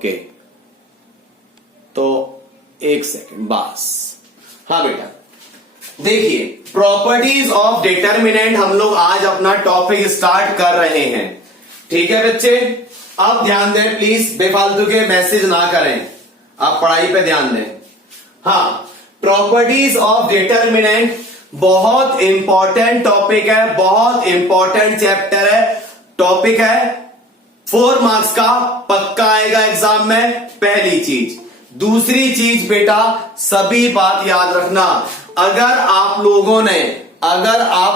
Okay, तो एक second बस। हाँ बेटा, देखिए प्रॉपर्टीज ऑफ डिटर्मिनेंट हम लोग आज अपना टॉपिक स्टार्ट कर रहे हैं। ठीक है बच्चे, अब ध्यान दें प्लीज, बेफालतू के मैसेज ना करें, आप पढ़ाई पे ध्यान दें। हाँ, प्रॉपर्टीज ऑफ डिटर्मिनेंट बहुत इंपॉर्टेंट टॉपिक है, बहुत इंपॉर्टेंट चैप्टर है, टॉपिक है, 4 मार्क्स का पक्का आएगा एग्जाम में। पहली चीज। दूसरी चीज बेटा, सभी बात याद रखना, अगर आप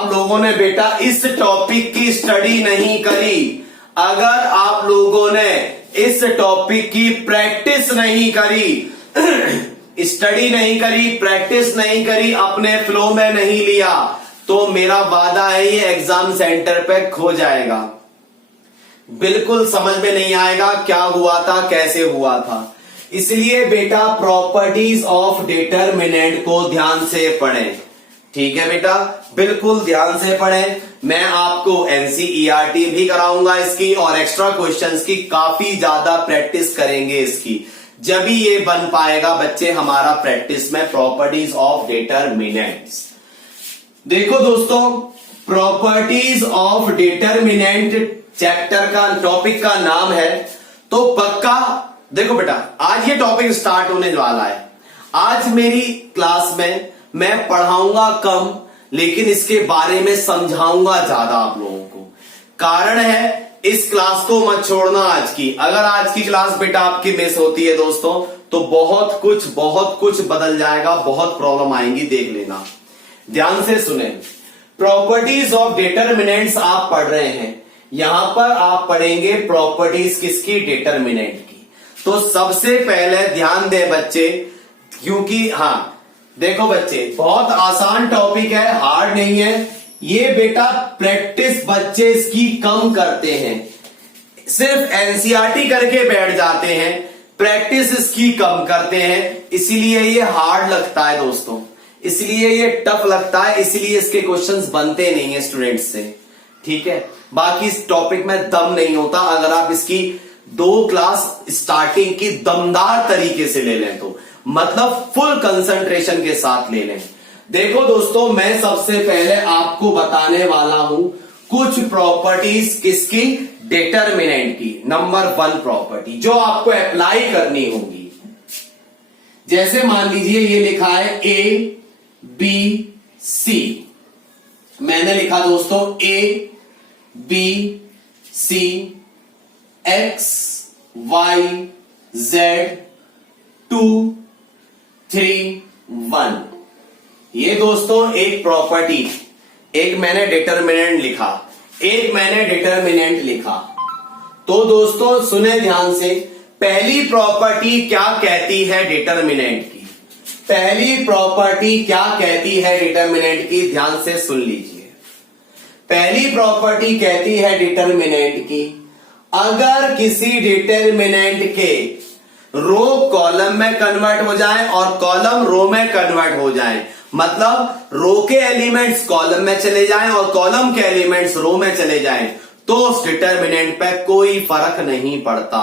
लोगों ने बेटा इस टॉपिक की स्टडी नहीं करी, अगर आप लोगों ने इस टॉपिक की प्रैक्टिस नहीं करी, स्टडी नहीं करी, प्रैक्टिस नहीं करी, अपने फ्लो में नहीं लिया, तो मेरा वादा है ये एग्जाम सेंटर पे खो जाएगा, बिल्कुल समझ में नहीं आएगा क्या हुआ था, कैसे हुआ था। इसलिए बेटा प्रॉपर्टीज ऑफ डिटर्मिनेंट को ध्यान से पढ़ें। ठीक है बेटा, बिल्कुल ध्यान से पढ़ें। मैं आपको एनसीईआरटी भी कराऊंगा इसकी, और एक्स्ट्रा क्वेश्चंस की काफी ज्यादा प्रैक्टिस करेंगे इसकी, जब ही ये बन पाएगा बच्चे हमारा प्रैक्टिस में प्रॉपर्टीज ऑफ डिटर्मिनेंट्स। देखो दोस्तों, प्रॉपर्टीज ऑफ डिटर्मिनेंट चैप्टर का टॉपिक का नाम है, तो पक्का देखो बेटा, आज ये टॉपिक स्टार्ट होने वाला है। आज मेरी क्लास में मैं पढ़ाऊंगा कम, लेकिन इसके बारे में समझाऊंगा ज्यादा आप लोगों को। कारण है, इस क्लास को मत छोड़ना आज की। अगर आज की क्लास बेटा आपकी मिस होती है दोस्तों, तो बहुत कुछ बदल जाएगा, बहुत प्रॉब्लम आएंगी, देख लेना। ध्यान से सुने, प्रॉपर्टीज ऑफ डिटर्मिनेंट्स आप पढ़ रहे हैं, यहां पर आप पढ़ेंगे प्रॉपर्टीज किसकी, डिटर्मिनेंट की। तो सबसे पहले ध्यान दे बच्चे, क्योंकि हाँ देखो बच्चे, बहुत आसान टॉपिक है, हार्ड नहीं है ये बेटा। प्रैक्टिस बच्चे इसकी कम करते हैं, सिर्फ एनसीईआरटी करके बैठ जाते हैं, प्रैक्टिस इसकी कम करते हैं, इसीलिए ये हार्ड लगता है दोस्तों, इसलिए ये टफ लगता है, इसलिए इसके क्वेश्चंस बनते नहीं है स्टूडेंट्स से। ठीक है, बाकी इस टॉपिक में दम नहीं होता, अगर आप इसकी 2 क्लास स्टार्टिंग की दमदार तरीके से ले लें तो, मतलब फुल कंसंट्रेशन के साथ ले लें। देखो दोस्तों, मैं सबसे पहले आपको बताने वाला हूं कुछ प्रॉपर्टीज किसकी, डिटर्मिनेंट की। नंबर 1 प्रॉपर्टी जो आपको अप्लाई करनी होगी, जैसे मान लीजिए ये लिखा है ए बी सी, मैंने लिखा दोस्तों A B C X Y Z 2 3 1। ये दोस्तों एक प्रॉपर्टी, एक मैंने डिटर्मिनेंट लिखा, तो दोस्तों सुने ध्यान से, पहली प्रॉपर्टी क्या कहती है डिटर्मिनेंट की, पहली प्रॉपर्टी क्या कहती है डिटर्मिनेंट की, ध्यान से सुन लीजिए। पहली प्रॉपर्टी कहती है डिटर्मिनेंट की, अगर किसी डिटर्मिनेंट के रो कॉलम में कन्वर्ट हो जाए और कॉलम रो में कन्वर्ट हो जाए, मतलब रो के एलिमेंट्स कॉलम में चले जाएं और कॉलम के एलिमेंट्स रो में चले जाएं, तो उस डिटर्मिनेंट पे कोई फर्क नहीं पड़ता।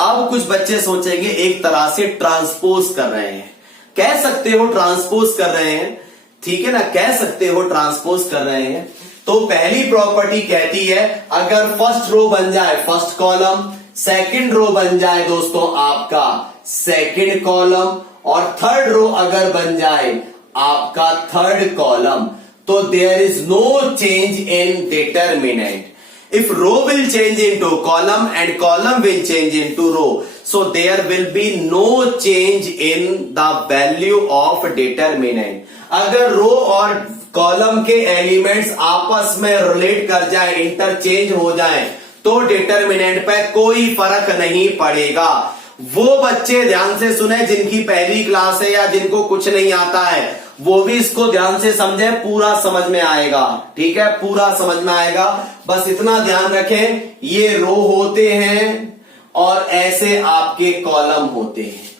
अब कुछ बच्चे सोचेंगे एक तरह से ट्रांसपोज कर रहे हैं, कह सकते हो ट्रांसपोज कर रहे हैं, ठीक है ना, कह सकते हो ट्रांसपोज कर रहे हैं। तो पहली प्रॉपर्टी कहती है, अगर फर्स्ट रो बन जाए फर्स्ट कॉलम, सेकंड रो बन जाए दोस्तों आपका सेकंड कॉलम, और थर्ड रो अगर बन जाए आपका थर्ड कॉलम, तो there is no change in determinant. If row will change into column and column will change into row, so there will be no change in the value of determinant. अगर रो और column के elements आपस में relate कर जाए, interchange हो जाए, तो डिटर्मिनेंट पे कोई फर्क नहीं पड़ेगा। वो बच्चे ध्यान से सुने जिनकी पहली क्लास है या जिनको कुछ नहीं आता है, वो भी इसको ध्यान से समझे, पूरा समझ में आएगा। ठीक है, पूरा समझ में आएगा। बस इतना ध्यान रखें, ये रो होते हैं और ऐसे आपके कॉलम होते हैं।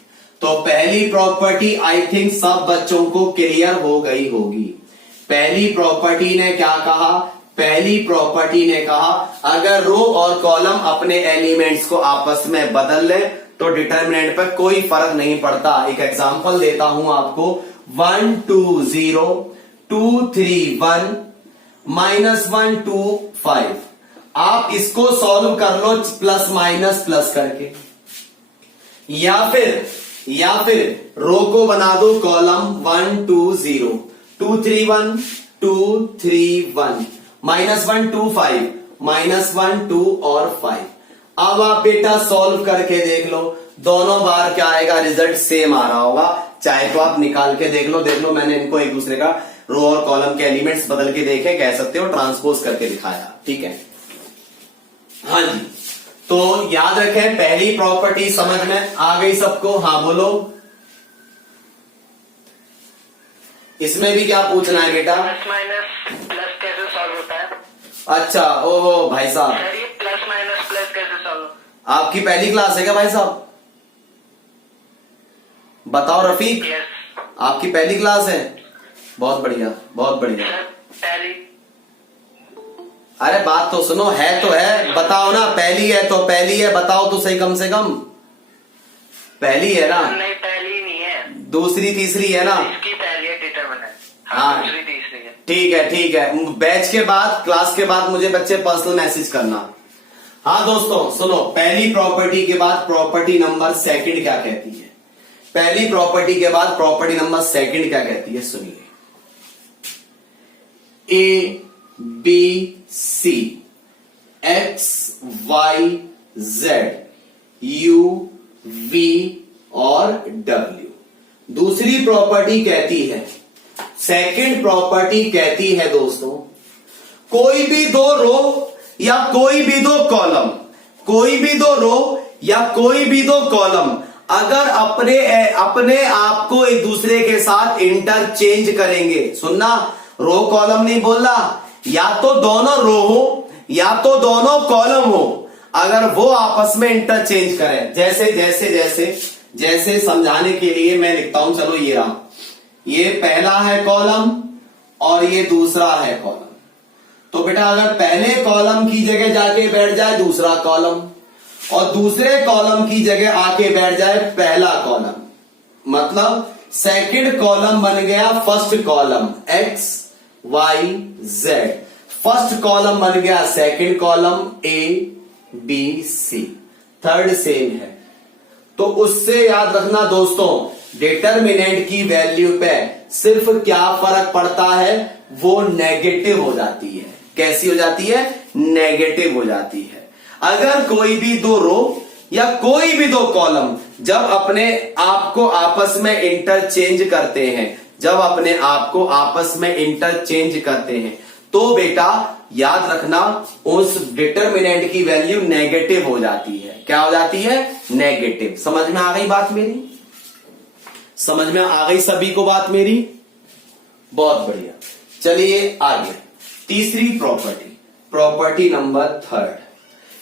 तो पहली प्रॉपर्टी आई थिंक सब बच्चों को क्लियर हो गई होगी। पहली प्रॉपर्टी ने क्या कहा, पहली प्रॉपर्टी ने कहा अगर रो और कॉलम अपने एलिमेंट्स को आपस में बदल ले तो डिटर्मिनेंट पर कोई फर्क नहीं पड़ता। एक एग्जांपल देता हूं आपको, 1 2 0 2 3 1 -1 2 5। आप इसको सॉल्व कर लो प्लस माइनस प्लस करके, या फिर रो को बना दो कॉलम 1 2 0 2 3 1 2 3 1 -1 2 5 -1 2 और 5। अब आप बेटा सॉल्व करके देख लो, दोनों बार क्या आएगा, रिजल्ट सेम आ रहा होगा। चाहे तो आप निकाल के देख लो मैंने इनको एक दूसरे का रो और कॉलम के एलिमेंट्स बदल के देखे, कह सकते हो ट्रांसपोज करके दिखाया, ठीक है। हाँ जी, तो याद रखें पहली प्रॉपर्टी समझ में आ गई सबको? हाँ बोलो। इसमें भी क्या पूछना है बेटा? प्लस माइनस प्लस कैसे सॉल्व होता है? अच्छा, ओहो भाई साहब, प्लस माइनस प्लस कैसे सॉल्व? आपकी पहली क्लास है क्या भाई साहब? बताओ रफीक। यस। आपकी पहली क्लास है? बहुत बढ़िया, बहुत बढ़िया। पहली। अरे बात तो सुनो, है तो है, बताओ ना। पहली है तो पहली है, बताओ तो सही कम से कम। पहली है ना? नहीं, पहली नहीं है, दूसरी तीसरी है ना? इसकी पहली है डिटरमिनेंट। हाँ, दूसरी तीसरी है। ठीक है ठीक है। बैच के बाद, क्लास के बाद मुझे बच्चे पर्सनल मैसेज करना। हाँ दोस्तों सुनो, पहली प्रॉपर्टी के बाद प्रॉपर्टी नंबर सेकंड क्या कहती है? पहली प्रॉपर्टी के बाद प्रॉपर्टी नंबर सेकंड क्या कहती है? सुनिए, A B C X Y Z U V और डब्ल्यू। दूसरी प्रॉपर्टी कहती है, सेकंड प्रॉपर्टी कहती है दोस्तों, कोई भी दो रो या कोई भी दो कॉलम, कोई भी दो रो या कोई भी दो कॉलम अगर अपने आप को एक दूसरे के साथ इंटरचेंज करेंगे, सुनना, रो कॉलम नहीं बोलना, या तो दोनों रो हो या तो दोनों कॉलम हो, अगर वो आपस में इंटरचेंज करें, जैसे समझाने के लिए मैं लिखता हूं, चलो ये रहा, ये पहला है कॉलम और ये दूसरा है कॉलम। तो बेटा अगर पहले कॉलम की जगह जाके बैठ जाए दूसरा कॉलम और दूसरे कॉलम की जगह आके बैठ जाए पहला कॉलम, मतलब सेकंड कॉलम बन गया first column, X Y Z. First column बन गया second column, A B C. Third same है, तो उससे याद रखना दोस्तों, डिटर्मिनेंट की वैल्यू पे सिर्फ क्या फर्क पड़ता है, वो नेगेटिव हो जाती है। कैसी हो जाती है? नेगेटिव हो जाती है। अगर कोई भी दो रो या कोई भी दो कॉलम जब अपने आप को आपस में इंटरचेंज करते हैं, जब अपने आप को आपस में इंटरचेंज करते हैं, तो बेटा याद रखना उस डिटर्मिनेंट की वैल्यू नेगेटिव हो जाती है। क्या हो जाती है? नेगेटिव। समझ में आ गई बात मेरी? समझ में आ गई सभी को बात मेरी? बहुत बढ़िया। चलिए आगे, तीसरी प्रॉपर्टी, प्रॉपर्टी नंबर थर्ड।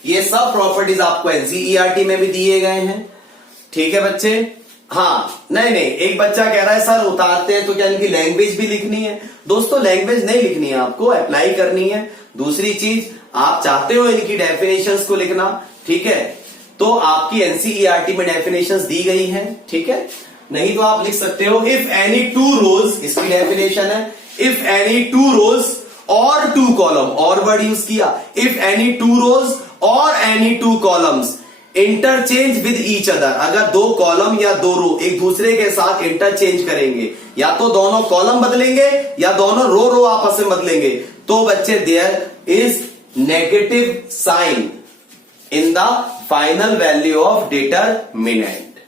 ये सब प्रॉपर्टीज आपको एनसीईआरटी में भी दिए गए हैं, ठीक है बच्चे? हाँ, नहीं, एक बच्चा कह रहा है सर उतारते हैं तो क्या इनकी लैंग्वेज भी लिखनी है? दोस्तों लैंग्वेज नहीं लिखनी है, आपको अप्लाई करनी है। दूसरी चीज, आप चाहते हो इनकी डेफिनेशंस को लिखना, ठीक है, तो आपकी एनसीईआरटी में डेफिनेशंस दी गई हैं, ठीक है। नहीं तो आप लिख सकते हो, इफ एनी टू रोज, इसकी डेफिनेशन है, इफ एनी टू रोज और टू कॉलम, और वर्ड यूज किया, इफ एनी टू रोज और any two columns interchange with each other. अगर दो कॉलम या दो रो एक दूसरे के साथ इंटरचेंज करेंगे, या तो दोनों कॉलम बदलेंगे या दोनों रो आपस में बदलेंगे, तो बच्चे there is negative sign in the final value of determinant.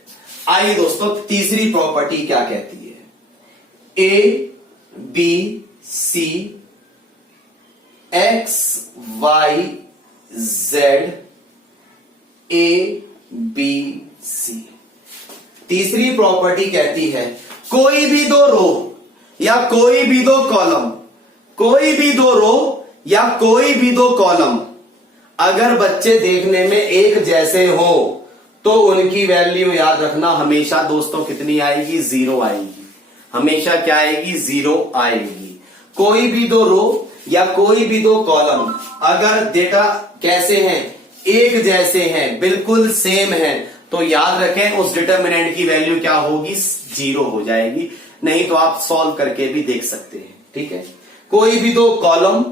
आइए दोस्तों, तीसरी प्रॉपर्टी क्या कहती है? A B C X Y Z A B C. तीसरी प्रॉपर्टी कहती है, कोई भी दो रो या कोई भी दो कॉलम, कोई भी दो रो या कोई भी दो कॉलम अगर बच्चे देखने में एक जैसे हो तो उनकी वैल्यू याद रखना हमेशा दोस्तों कितनी आएगी? जीरो आएगी। हमेशा क्या आएगी? जीरो आएगी। कोई भी दो रो या कोई भी दो कॉलम अगर डेटा कैसे हैं, एक जैसे हैं, बिल्कुल सेम है, तो याद रखें उस डिटर्मिनेंट की वैल्यू क्या होगी, 0 हो जाएगी। नहीं तो आप सॉल्व करके भी देख सकते हैं। ठीक है, कोई भी दो कॉलम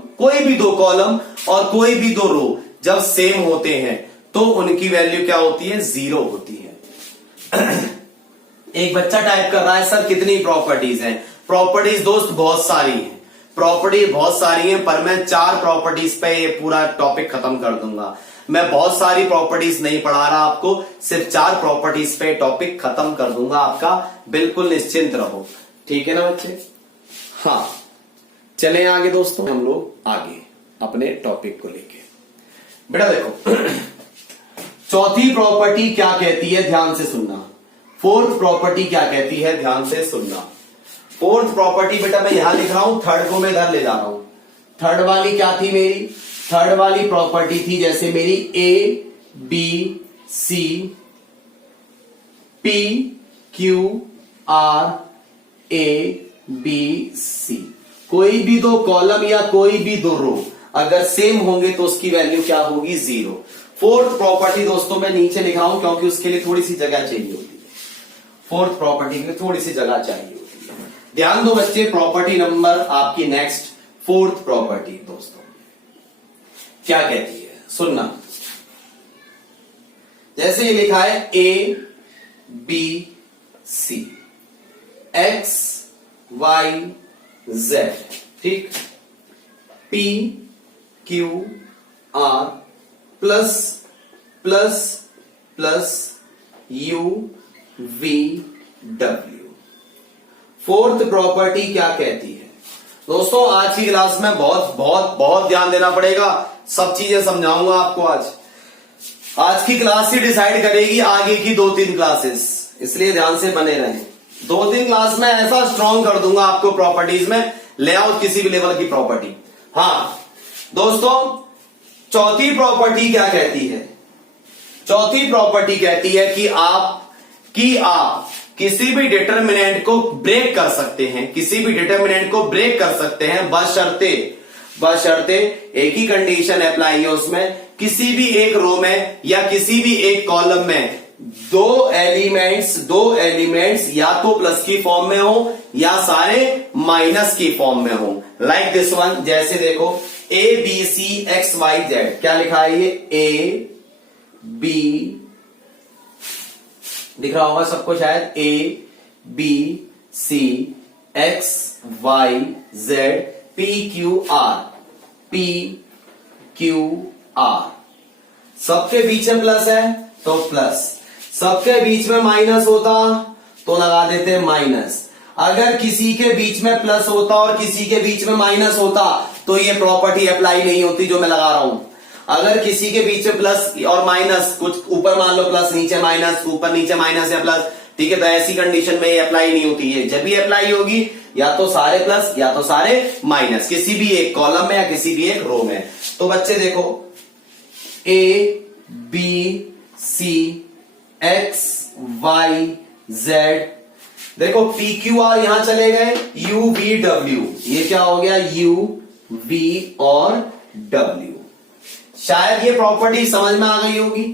और कोई भी दो रो जब सेम होते हैं तो उनकी वैल्यू क्या होती है, 0 होती है। एक बच्चा टाइप कर रहा है सर कितनी प्रॉपर्टीज हैं। प्रॉपर्टीज दोस्त बहुत सारी हैं, प्रॉपर्टी बहुत सारी हैं, पर मैं 4 प्रॉपर्टीज पे ये पूरा टॉपिक खत्म कर दूंगा। मैं बहुत सारी प्रॉपर्टीज नहीं पढ़ा रहा आपको, सिर्फ 4 प्रॉपर्टीज पे टॉपिक खत्म कर दूंगा आपका, बिल्कुल निश्चिंत रहो। ठीक है ना बच्चे? हाँ, चलें आगे दोस्तों, हम लोग आगे अपने टॉपिक को लेके। बेटा देखो चौथी प्रॉपर्टी क्या कहती है, ध्यान से सुनना। फोर्थ प्रॉपर्टी क्या कहती है, ध्यान से सुनना। फोर्थ प्रॉपर्टी बेटा मैं यहां लिख रहा हूं, थर्ड को मैं इधर ले जा रहा हूं। थर्ड वाली क्या थी मेरी, थर्ड वाली प्रॉपर्टी थी जैसे मेरी A B C P Q R A B C, कोई भी दो कॉलम या कोई भी दो रो अगर सेम होंगे तो उसकी वैल्यू क्या होगी, 0। फोर्थ प्रॉपर्टी दोस्तों मैं नीचे लिखा हूं क्योंकि उसके लिए थोड़ी सी जगह चाहिए होती है, फोर्थ प्रॉपर्टी के लिए थोड़ी सी जगह चाहिए होती है। ध्यान दो बच्चे, प्रॉपर्टी नंबर आपकी नेक्स्ट फोर्थ प्रॉपर्टी दोस्तों क्या कहती है, सुनना। जैसे ये लिखा है A B C X Y Z, ठीक, P Q R plus plus plus U V W. Fourth property क्या कहती है दोस्तों? आज की क्लास में बहुत बहुत बहुत ध्यान देना पड़ेगा, सब चीजें समझाऊंगा आपको। आज की क्लास ही डिसाइड करेगी आगे की 2-3 क्लासेस, इसलिए ध्यान से बने रहें। 2-3 क्लास में ऐसा स्ट्रॉन्ग कर दूंगा आपको प्रॉपर्टीज में, ले आओ किसी भी लेवल की प्रॉपर्टी। हाँ दोस्तों, चौथी प्रॉपर्टी क्या कहती है? चौथी प्रॉपर्टी कहती है कि आप किसी भी डिटर्मिनेंट को ब्रेक कर सकते हैं, किसी भी डिटर्मिनेंट को ब्रेक कर सकते हैं बशर्ते एक ही कंडीशन अप्लाई है उसमें, किसी भी एक रो में या किसी भी एक कॉलम में दो एलिमेंट्स या तो प्लस की फॉर्म में हो या सारे माइनस की फॉर्म में हो। लाइक दिस वन, जैसे देखो A B C X Y Z, क्या लिखा है ये, ए बी दिख रहा होगा सबको शायद, A B C X Y Z P Q R, सबके बीच में प्लस है तो प्लस, सबके बीच में माइनस होता तो लगा देते माइनस। अगर किसी के बीच में प्लस होता और किसी के बीच में माइनस होता तो ये प्रॉपर्टी अप्लाई नहीं होती जो मैं लगा रहा हूं। अगर किसी के बीच में प्लस और माइनस, कुछ ऊपर मान लो प्लस नीचे माइनस, ऊपर नीचे माइनस या प्लस, ठीक है, तो ऐसी कंडीशन में ये अप्लाई नहीं होती है। जब भी अप्लाई होगी या तो सारे प्लस या तो सारे माइनस, किसी भी एक कॉलम में या किसी भी एक रो में। तो बच्चे देखो A B C X Y Z, देखो पी क्यू आर यहां चले गए, यू वी डब्ल्यू, ये क्या हो गया, यू वी और डब्ल्यू। शायद ये प्रॉपर्टी समझ में आ गई होगी,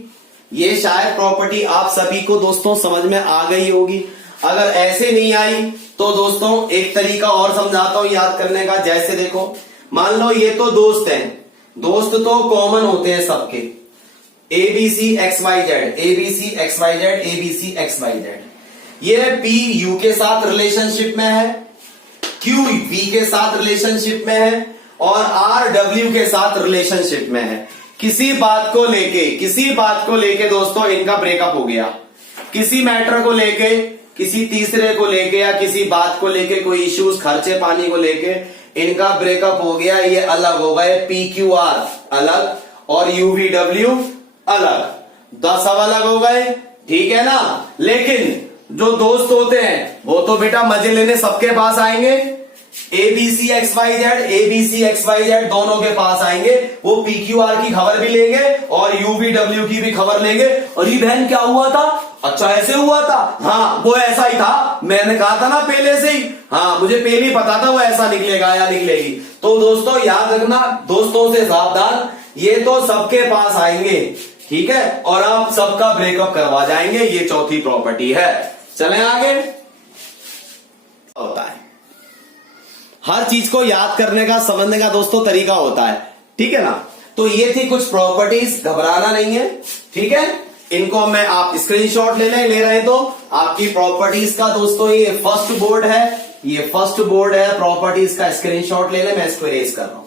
ये शायद प्रॉपर्टी आप सभी को दोस्तों समझ में आ गई होगी। अगर ऐसे नहीं आई तो दोस्तों एक तरीका और समझाता हूं याद करने का। जैसे देखो मान लो ये तो दोस्त हैं, दोस्त तो कॉमन होते हैं सबके, A B C X Y Z, A B C X Y Z, A B C X Y Z. ये पी यू के साथ रिलेशनशिप में है, क्यू वी के साथ रिलेशनशिप में है और आर डब्ल्यू के साथ रिलेशनशिप में है। किसी बात को लेके दोस्तों इनका ब्रेकअप हो गया, किसी मैटर को लेके, किसी तीसरे को लेके या किसी बात को लेके, कोई इश्यूज खर्चे पानी को लेके इनका ब्रेकअप हो गया, ये अलग हो गए, पी क्यू आर अलग और यूवी डब्ल्यू अलग, 10 सब अलग हो गए, ठीक है ना। लेकिन जो दोस्त होते हैं वो तो बेटा मजे लेने सबके पास आएंगे, ABCXYZ दोनों के पास आएंगे, वो PQR की खबर भी लेंगे और UVW की भी खबर लेंगे। और ये बहन क्या हुआ था? अच्छा ऐसे हुआ था, हाँ वो ऐसा ही था, मैंने कहा था ना पहले से ही, हाँ मुझे पहले ही पता था वो ऐसा निकलेगा या निकलेगी। तो दोस्तों याद रखना, दोस्तों से सावधान, ये तो सबके पास आएंगे, ठीक है, और आप सबका ब्रेकअप करवा जाएंगे। ये चौथी प्रॉपर्टी है। चलें आगे। होता है हर चीज को याद करने का, समझने का दोस्तों तरीका होता है, ठीक है ना। तो ये थी कुछ प्रॉपर्टीज, घबराना नहीं है, ठीक है। इनको मैं आप स्क्रीनशॉट ले रहे हैं तो आपकी प्रॉपर्टीज का दोस्तों ये फर्स्ट बोर्ड है, ये फर्स्ट बोर्ड है, प्रॉपर्टीज का स्क्रीनशॉट ले लें। मैं इसको इरेज कर रहा हूं।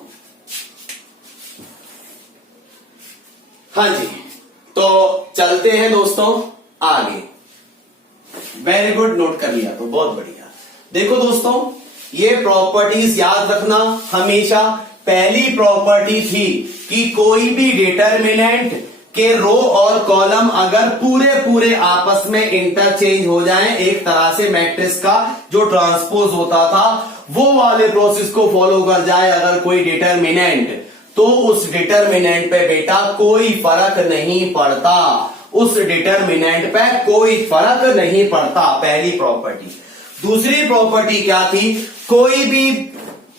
हाँ जी, तो चलते हैं दोस्तों आगे। वेरी गुड, नोट कर लिया तो बहुत बढ़िया। देखो दोस्तों, ये प्रॉपर्टीज याद रखना हमेशा। पहली प्रॉपर्टी थी कि कोई भी डिटर्मिनेंट के रो और कॉलम अगर पूरे पूरे आपस में इंटरचेंज हो जाएं, एक तरह से मैट्रिक्स का जो ट्रांसपोज होता था वो वाले प्रोसेस को फॉलो कर जाए अगर कोई डिटर्मिनेंट, तो उस डिटर्मिनेंट पे बेटा कोई फर्क नहीं पड़ता, उस डिटर्मिनेंट पे कोई फर्क नहीं पड़ता। पहली प्रॉपर्टी। दूसरी प्रॉपर्टी क्या थी? कोई भी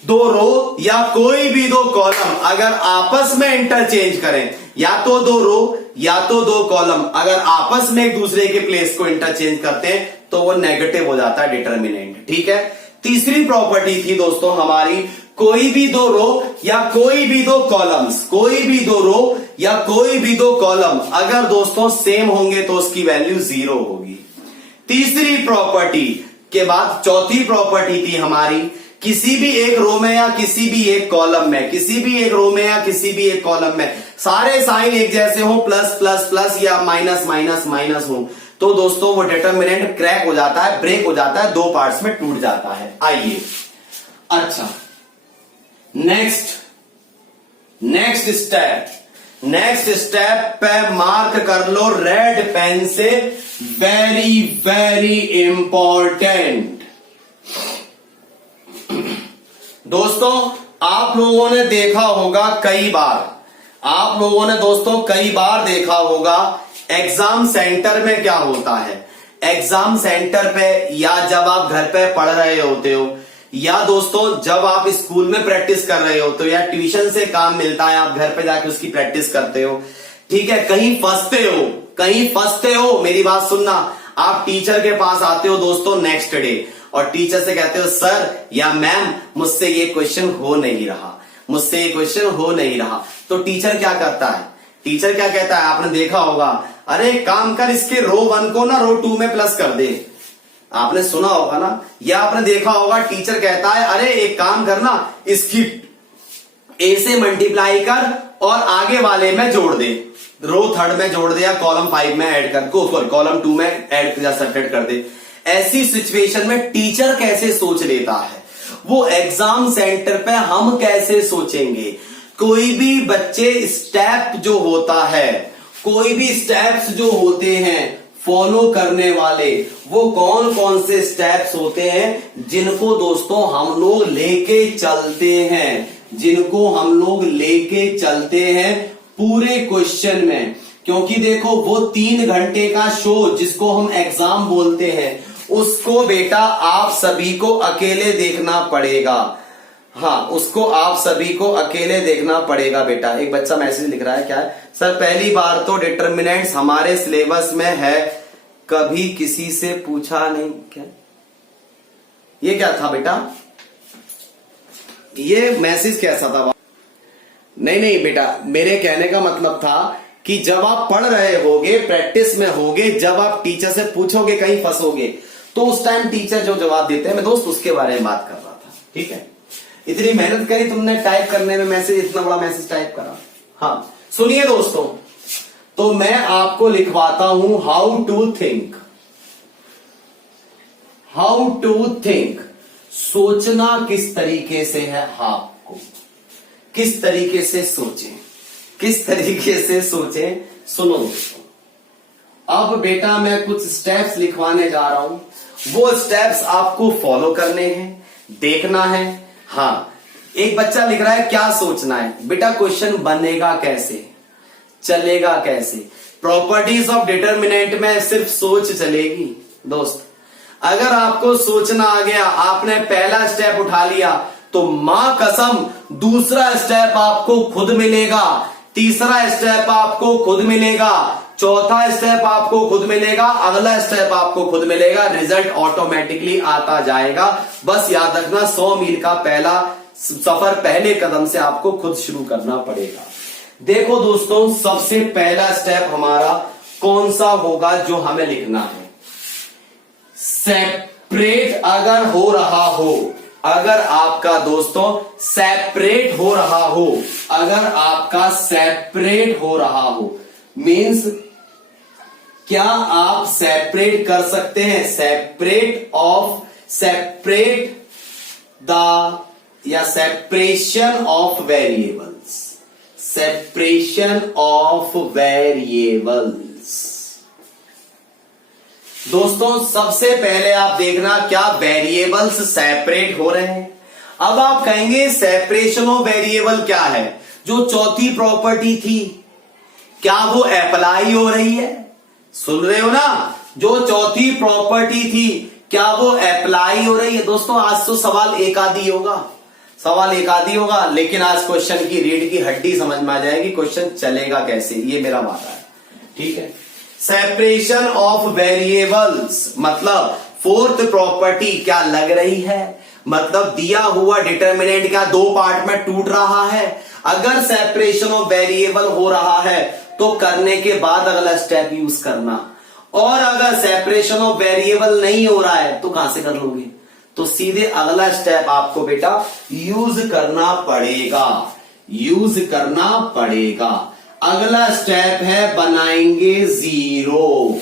दो रो या कोई भी दो कॉलम अगर आपस में इंटरचेंज करें, या तो दो रो या तो दो कॉलम अगर आपस में एक दूसरे के प्लेस को इंटरचेंज करते हैं तो वो नेगेटिव हो जाता है डिटर्मिनेंट, ठीक है। तीसरी प्रॉपर्टी थी दोस्तों हमारी, कोई भी दो रो या कोई भी दो कॉलम्स, कोई भी दो रो या कोई भी दो कॉलम अगर दोस्तों सेम होंगे तो उसकी वैल्यू 0 होगी। तीसरी प्रॉपर्टी के बाद चौथी प्रॉपर्टी थी हमारी, किसी भी एक रो में या किसी भी एक कॉलम में, किसी भी एक रो में या किसी भी एक कॉलम में सारे साइन एक जैसे हो, प्लस प्लस प्लस या माइनस माइनस माइनस हो, तो दोस्तों वो डिटर्मिनेंट क्रैक हो जाता है, ब्रेक हो जाता है, दो पार्ट्स में टूट जाता है। आइए, अच्छा नेक्स्ट स्टेप पे मार्क कर लो रेड पेन से, वेरी वेरी इंपॉर्टेंट। दोस्तों आप लोगों ने देखा होगा कई बार, आप लोगों ने दोस्तों कई बार देखा होगा एग्जाम सेंटर में क्या होता है। एग्जाम सेंटर पे या जब आप घर पे पढ़ रहे होते हो या दोस्तों जब आप स्कूल में प्रैक्टिस कर रहे होते हो या ट्यूशन से काम मिलता है आप घर पे जाके उसकी प्रैक्टिस करते हो, ठीक है, कहीं फंसते हो, मेरी बात सुनना, आप टीचर के पास आते हो दोस्तों नेक्स्ट डे और टीचर से कहते हो सर या मैम मुझसे ये क्वेश्चन हो नहीं रहा, तो टीचर क्या करता है? टीचर क्या कहता है? आपने देखा होगा, अरे काम कर, इसके रो 1 को ना रो 2 में प्लस कर दे। आपने सुना होगा ना, या आपने देखा होगा टीचर कहता है अरे एक काम करना, इसकी ए से मल्टीप्लाई कर और आगे वाले में जोड़ दे, रो 3 में जोड़ दे या कॉलम 5 में ऐड कर, कॉलम 2 में ऐड या सब्ट्रैक्ट कर दे। ऐसी सिचुएशन में टीचर कैसे सोच लेता है, वो एग्जाम सेंटर पे हम कैसे सोचेंगे? कोई भी बच्चे स्टेप जो होता है, कोई भी स्टेप्स जो होते हैं फॉलो करने वाले, वो कौन कौन से स्टेप्स होते हैं जिनको दोस्तों हम लोग लेके चलते हैं पूरे क्वेश्चन में। क्योंकि देखो वो 3 घंटे का शो जिसको हम एग्जाम बोलते हैं उसको बेटा आप सभी को अकेले देखना पड़ेगा। हाँ, उसको आप सभी को अकेले देखना पड़ेगा बेटा। एक बच्चा मैसेज लिख रहा है, क्या है सर? पहली बार तो डिटर्मिनेंट्स हमारे सिलेबस में है, कभी किसी से पूछा नहीं। क्या ये क्या था बेटा? ये मैसेज कैसा था? नहीं बेटा, मेरे कहने का मतलब था कि जब आप पढ़ रहे होगे, प्रैक्टिस में होगे, जब आप टीचर से पूछोगे, कहीं फंसोगे, तो उस टाइम टीचर जो जवाब देते हैं, मैं दोस्त उसके बारे में बात कर रहा था, ठीक है। इतनी मेहनत करी तुमने टाइप करने में, मैसेज इतना बड़ा मैसेज टाइप करा। हाँ सुनिए दोस्तों, तो मैं आपको लिखवाता हूं हाउ टू थिंक, सोचना किस तरीके से है, आपको किस तरीके से सोचें, सुनो दोस्तों। अब बेटा मैं कुछ स्टेप्स लिखवाने जा रहा हूं, वो स्टेप्स आपको फॉलो करने हैं। देखना है। हाँ, एक बच्चा लिख रहा है क्या सोचना है। बेटा क्वेश्चन बनेगा कैसे, चलेगा कैसे। प्रॉपर्टीज ऑफ डिटर्मिनेंट में सिर्फ सोच चलेगी दोस्त। अगर आपको सोचना आ गया, आपने पहला स्टेप उठा लिया, तो मां कसम दूसरा स्टेप आपको खुद मिलेगा, तीसरा स्टेप आपको खुद मिलेगा, चौथा स्टेप आपको खुद मिलेगा, अगला स्टेप आपको खुद मिलेगा। रिजल्ट ऑटोमेटिकली आता जाएगा। बस याद रखना 100 मील का पहला सफर पहले कदम से आपको खुद शुरू करना पड़ेगा। देखो दोस्तों, सबसे पहला स्टेप हमारा कौन सा होगा जो हमें लिखना है। सेपरेट अगर हो रहा हो, अगर आपका दोस्तों सेपरेट हो रहा हो, अगर आपका सेपरेट हो रहा हो, मीन्स क्या आप सेपरेट कर सकते हैं। सेपरेट द या separation of variables, separation of variables. दोस्तों सबसे पहले आप देखना क्या वेरिएबल्स सेपरेट हो रहे हैं। अब आप कहेंगे सेपरेशन ऑफ वेरिएबल क्या है। जो चौथी प्रॉपर्टी थी क्या वो अप्लाई हो रही है। सुन रहे हो ना, जो चौथी प्रॉपर्टी थी क्या वो अप्लाई हो रही है। दोस्तों आज तो सवाल एक आधी होगा, लेकिन आज क्वेश्चन की रीढ़ की हड्डी समझ में आ जाएगी, क्वेश्चन चलेगा कैसे, ये मेरा वादा है। ठीक है, सेपरेशन ऑफ वेरिएबल्स मतलब फोर्थ प्रॉपर्टी क्या लग रही है, मतलब दिया हुआ डिटर्मिनेंट क्या दो पार्ट में टूट रहा है। अगर सेपरेशन ऑफ वेरिएबल हो रहा है तो करने के बाद अगला स्टेप यूज करना, और अगर सेपरेशन ऑफ वेरिएबल नहीं हो रहा है तो कहां से कर लोगे। तो सीधे अगला स्टेप आपको बेटा यूज करना पड़ेगा। अगला स्टेप है बनाएंगे जीरो।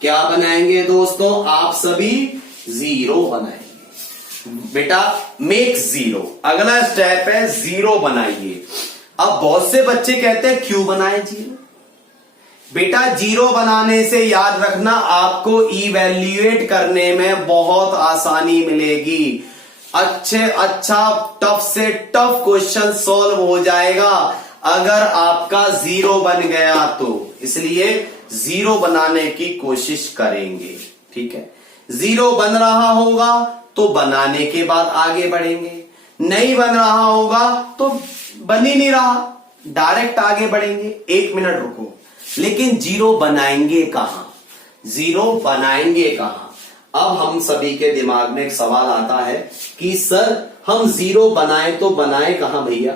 क्या बनाएंगे दोस्तों, आप सभी जीरो बनाएंगे। बेटा मेक जीरो, अगला स्टेप है जीरो बनाइए। अब बहुत से बच्चे कहते हैं क्यों बनाए जीरो। बेटा जीरो बनाने से याद रखना आपको इवैल्यूएट करने में बहुत आसानी मिलेगी। अच्छा टफ से टफ क्वेश्चन सॉल्व हो जाएगा अगर आपका जीरो बन गया तो। इसलिए जीरो बनाने की कोशिश करेंगे। ठीक है, जीरो बन रहा होगा तो बनाने के बाद आगे बढ़ेंगे, नहीं बन रहा होगा तो बन ही नहीं रहा, डायरेक्ट आगे बढ़ेंगे। 1 मिनट रुको, लेकिन जीरो बनाएंगे कहां। अब हम सभी के दिमाग में एक सवाल आता है कि सर हम जीरो बनाए तो बनाए कहां भैया।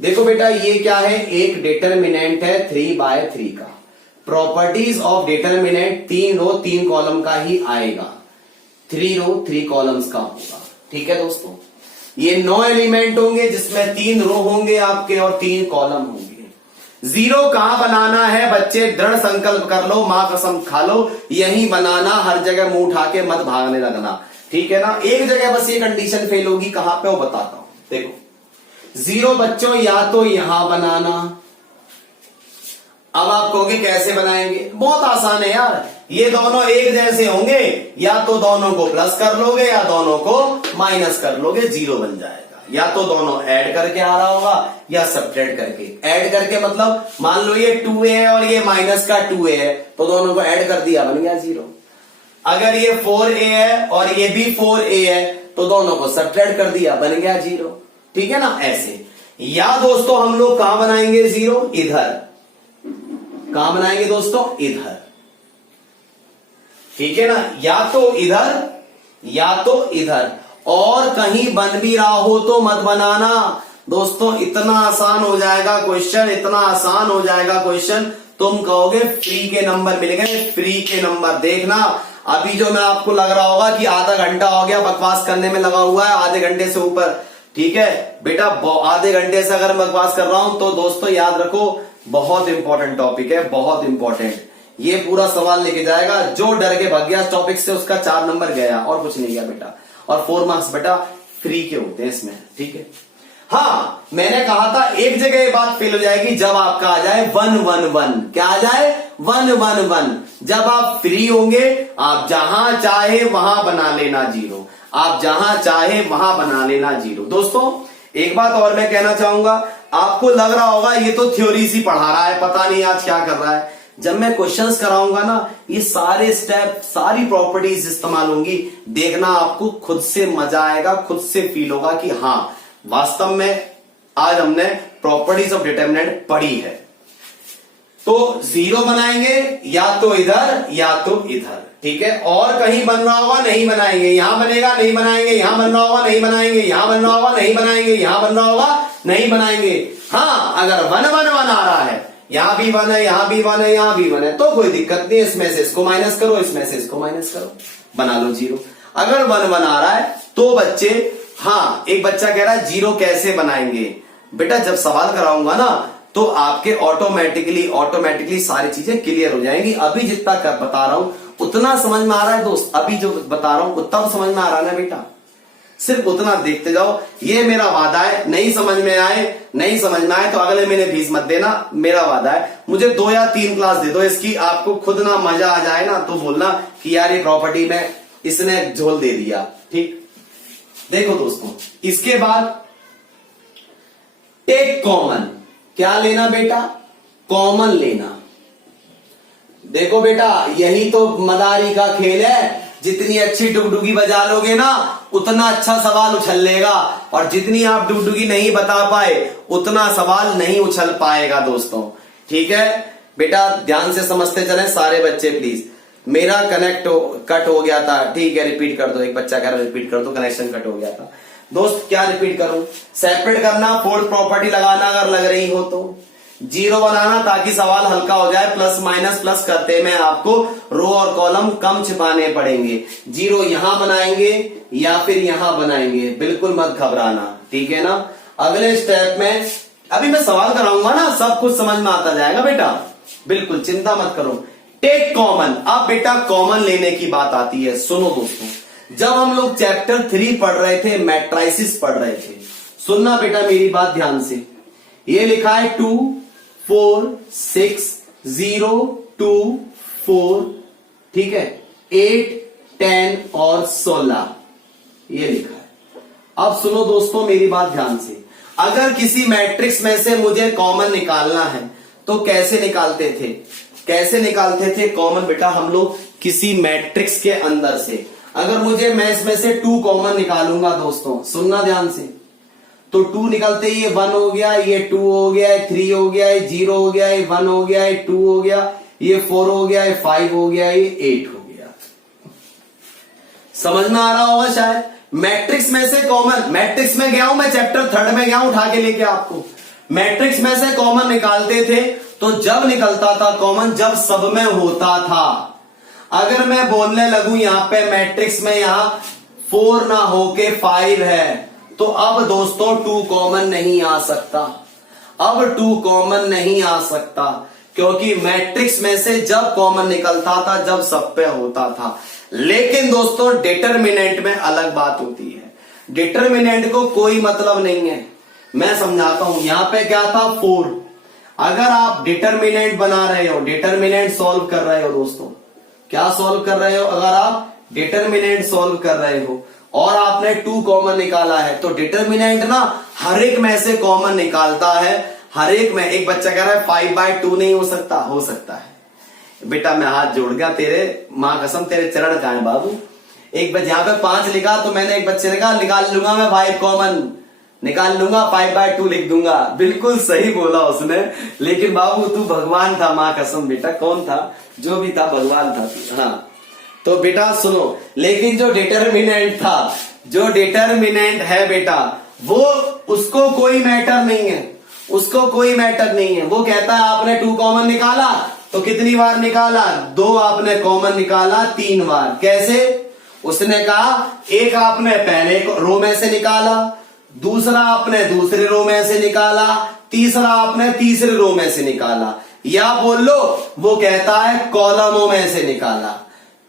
देखो बेटा ये क्या है, एक डिटर्मिनेंट है 3/3 का। Properties of determinant 3 row 3 column का ही आएगा, 3 रो 3 कॉलम्स का होगा। ठीक है दोस्तों, ये 9 एलिमेंट होंगे जिसमें 3 रो होंगे आपके और 3 कॉलम होंगे। जीरो कहां बनाना है बच्चे, दृढ़ संकल्प कर लो, मां कसम खा लो, यही बनाना। हर जगह मुंह उठा के मत भागने लगना। ठीक है ना, एक जगह बस ये कंडीशन फेल होगी, कहां पे वो बताता हूं। देखो जीरो बच्चों या तो यहां बनाना। अब आप कहोगे कैसे बनाएंगे, बहुत आसान है यार, ये दोनों एक जैसे होंगे, या तो दोनों को प्लस कर लोगे या दोनों को माइनस कर लोगे, जीरो बन जाएगा। या तो दोनों ऐड करके आ रहा होगा या सब्ट्रैक्ट करके। ऐड करके मतलब मान लो ये 2a है और ये माइनस का 2a है, तो दोनों को ऐड कर दिया, बन गया जीरो। अगर ये 4a है और ये भी 4a है तो दोनों को सब्ट्रैक्ट कर दिया, बन गया जीरो। ठीक है ना, ऐसे। या दोस्तों हम लोग कहां बनाएंगे जीरो, इधर। कहां बनाएंगे दोस्तों, इधर। ठीक है ना, या तो इधर या तो इधर। और कहीं बन भी रहा हो तो मत बनाना दोस्तों, इतना आसान हो जाएगा क्वेश्चन, तुम कहोगे फ्री के नंबर मिल गए, फ्री के नंबर। देखना अभी जो मैं आपको लग रहा होगा कि आधा घंटा हो गया बकवास करने में लगा हुआ है, आधे घंटे से ऊपर। ठीक है बेटा, आधे घंटे से अगर बकवास कर रहा हूं तो दोस्तों याद रखो बहुत इंपॉर्टेंट टॉपिक है, बहुत इंपॉर्टेंट। ये पूरा सवाल लेके जाएगा। जो डर के भाग गया इस टॉपिक से उसका 4 नंबर गया और कुछ नहीं गया बेटा। और 4 मार्क्स बेटा फ्री के होते हैं इसमें। ठीक है, हाँ मैंने कहा था एक जगह ये बात फेल हो जाएगी जब आपका आ जाए 111। क्या आ जाए, 111। जब आप फ्री होंगे आप जहां चाहे वहां बना लेना जीरो। आप जहां चाहे वहां बना लेना जीरो। दोस्तों एक बात और मैं कहना चाहूंगा, आपको लग रहा होगा ये तो थ्योरी सी पढ़ा रहा है, पता नहीं आज क्या कर रहा है। जब मैं क्वेश्चंस कराऊंगा ना, ये सारे स्टेप, सारी प्रॉपर्टीज इस्तेमाल होंगी, देखना आपको खुद से मजा आएगा, खुद से फील होगा कि हाँ वास्तव में आज हमने प्रॉपर्टीज ऑफ डिटरमिनेंट पढ़ी है। तो जीरो बनाएंगे या तो इधर या तो इधर, ठीक है। और कहीं बन रहा होगा नहीं बनाएंगे, यहां बनेगा नहीं बनाएंगे, यहां बन रहा होगा नहीं बनाएंगे, यहां बन रहा होगा नहीं बनाएंगे, यहां बन रहा होगा नहीं बनाएंगे। हाँ अगर वन वन वन आ रहा है, यहां भी वन है, यहां भी वन है, यहां भी वन है, तो कोई दिक्कत नहीं है, इसमें से इसको माइनस करो, इसमें से इसको माइनस करो, बना लो जीरो। अगर वन वन आ रहा है तो बच्चे, हाँ एक बच्चा कह रहा है जीरो कैसे बनाएंगे। बेटा जब सवाल कराऊंगा ना तो आपके ऑटोमेटिकली सारी चीजें क्लियर हो जाएंगी। अभी जितना बता रहा हूं उतना समझ में आ रहा है दोस्त, अभी जो बता रहा हूं उतना तो समझ में आ रहा है ना बेटा, सिर्फ उतना देखते जाओ, ये मेरा वादा है। नहीं समझ में आए तो अगले महीने फीस मत देना, मेरा वादा है। मुझे 2 या 3 क्लास दे दो इसकी, आपको खुद ना मजा आ जाए ना तो बोलना कि यार ये प्रॉपर्टी में इसने झोल दे दिया, ठीक। देखो दोस्तों इसके बाद टेक कॉमन, क्या लेना बेटा, कॉमन लेना। देखो बेटा यही तो मदारी का खेल है, जितनी अच्छी डुगडुगी बजा लोगे ना उतना अच्छा सवाल उछल लेगा, और जितनी आप डुगडुगी नहीं बता पाए उतना सवाल नहीं उछल पाएगा दोस्तों, ठीक है। बेटा ध्यान से समझते चलें सारे बच्चे प्लीज। मेरा कट हो गया था, ठीक है रिपीट कर दो, एक बच्चा कह रहा रिपीट कर दो, कनेक्शन कट हो गया था। दोस्त क्या रिपीट करूं, सेपरेट करना, फोर्थ प्रॉपर्टी लगाना अगर लग रही हो तो, जीरो बनाना ताकि सवाल हल्का हो जाए, प्लस माइनस प्लस करते में आपको रो और कॉलम कम छिपाने पड़ेंगे। जीरो यहां बनाएंगे या फिर यहां बनाएंगे, बिल्कुल मत घबराना, ठीक है ना। अगले स्टेप में अभी मैं सवाल कराऊंगा ना, सब कुछ समझ में आता जाएगा बेटा, बिल्कुल चिंता मत करो। टेक कॉमन, अब बेटा कॉमन लेने की बात आती है। सुनो दोस्तों, जब हम लोग चैप्टर 3 पढ़ रहे थे, मैट्राइसिस पढ़ रहे थे, सुनना बेटा मेरी बात ध्यान से, ये लिखा है 2 4 6 0 2 4, ठीक है, 8 10 और 16 ये लिखा है। अब सुनो दोस्तों मेरी बात ध्यान से, अगर किसी मैट्रिक्स में से मुझे कॉमन निकालना है तो कैसे निकालते थे कॉमन बेटा, हम लोग किसी मैट्रिक्स के अंदर से, अगर मुझे मैं इसमें से 2 कॉमन निकालूंगा दोस्तों, सुनना ध्यान से, तो 2 निकलते ही ये 1 हो गया, ये 2 हो गया, ये 3 हो गया, ये 0 हो गया, ये 1 हो गया, ये 2 हो गया, ये 4 हो गया, ये 5 हो गया, ये 8 हो गया। समझ में आ रहा होगा शायद। मैट्रिक्स में से कॉमन, मैट्रिक्स में गया हूं मैं, चैप्टर 3 में गया हूं उठा के लेके आपको, मैट्रिक्स में से कॉमन निकालते थे तो जब निकलता था कॉमन, जब सब में होता था। अगर मैं बोलने लगूं यहां पे मैट्रिक्स में यहां 4 ना होके 5 है, तो अब दोस्तों 2 कॉमन नहीं आ सकता, अब 2 कॉमन नहीं आ सकता, क्योंकि मैट्रिक्स में से जब कॉमन निकलता था जब सब पे होता था। लेकिन दोस्तों डिटरमिनेंट में अलग बात होती है, डिटरमिनेंट को कोई मतलब नहीं है, मैं समझाता हूं। यहां पे क्या था 4, अगर आप डिटरमिनेंट बना रहे हो, डिटरमिनेंट सॉल्व कर रहे हो दोस्तों, क्या सॉल्व कर रहे हो, अगर आप डिटरमिनेंट सॉल्व कर रहे हो और आपने 2 कॉमन निकाला है तो डिटरमिनेंट ना हर एक में से कॉमन निकालता है, हर एक में। एक बच्चा कह रहा है 5/2 नहीं हो सकता, हो सकता है बेटा, मैं हाथ जोड़ गया तेरे, मां कसम तेरे चरण कहां है बाबू। एक बच्चे यहां पे 5 लिखा तो मैंने एक बच्चे ने कहा निकाल लूंगा मैं 5 कॉमन, निकाल लूंगा 5/2 लिख दूंगा, बिल्कुल सही बोला उसने। लेकिन बाबू तू भगवान था, मां कसम बेटा, कौन था, जो भी था भगवान था तू। हाँ तो बेटा सुनो, लेकिन जो डिटरमिनेंट था, जो डिटरमिनेंट है बेटा, वो उसको कोई मैटर नहीं है, उसको कोई मैटर नहीं है। वो कहता है आपने 2 कॉमन निकाला तो कितनी बार निकाला, 2 आपने कॉमन निकाला 3 बार। कैसे, उसने कहा एक आपने पहले रो में से निकाला, दूसरा आपने दूसरे रो में से निकाला, तीसरा आपने तीसरे रो में से निकाला, या बोल लो वो कहता है कॉलमों में से निकाला।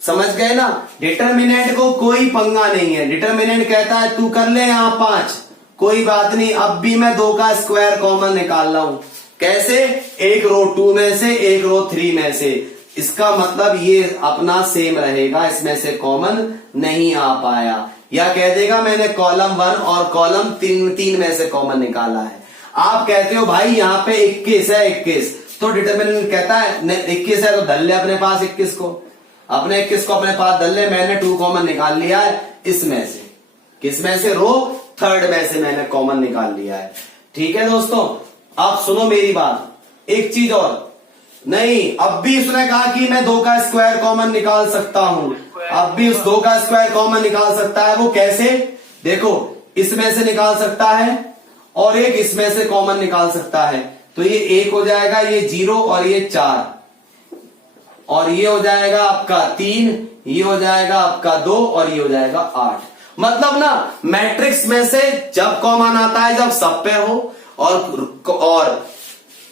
समझ गए ना, डिटरमिनेंट को कोई पंगा नहीं है। डिटरमिनेंट कहता है तू कर ले यहां 5, कोई बात नहीं, अब भी मैं 2 का स्क्वायर कॉमन निकाल रहा हूं। कैसे, एक रो 2 में से, एक रो 3 में से, इसका मतलब ये अपना सेम रहेगा, इसमें से कॉमन नहीं आ पाया। या कह देगा मैंने कॉलम 1 और कॉलम 3 में से कॉमन निकाला है। आप कहते हो भाई यहाँ पे 21 है 21, तो डिटरमिनेंट कहता है 21 है तो धर ले अपने पास 21 को, अपने 21 को अपने पास धर ले, मैंने 2 कॉमन निकाल लिया है इसमें से, किसमें से, रो 3 में से मैंने कॉमन निकाल लिया है। ठीक है दोस्तों, आप सुनो मेरी बात, एक चीज और, नहीं अब भी उसने कहा कि मैं 2 का स्क्वायर कॉमन निकाल सकता हूं, अब भी उस 2 का स्क्वायर कॉमन निकाल सकता है। वो कैसे, देखो इसमें से निकाल सकता है और एक इसमें से कॉमन निकाल सकता है, तो ये 1 हो जाएगा, ये 0 और ये 4, और ये हो जाएगा आपका 3, ये हो जाएगा आपका 2 और ये हो जाएगा 8। मतलब ना मैट्रिक्स में से जब कॉमन आता है जब सब पे हो, और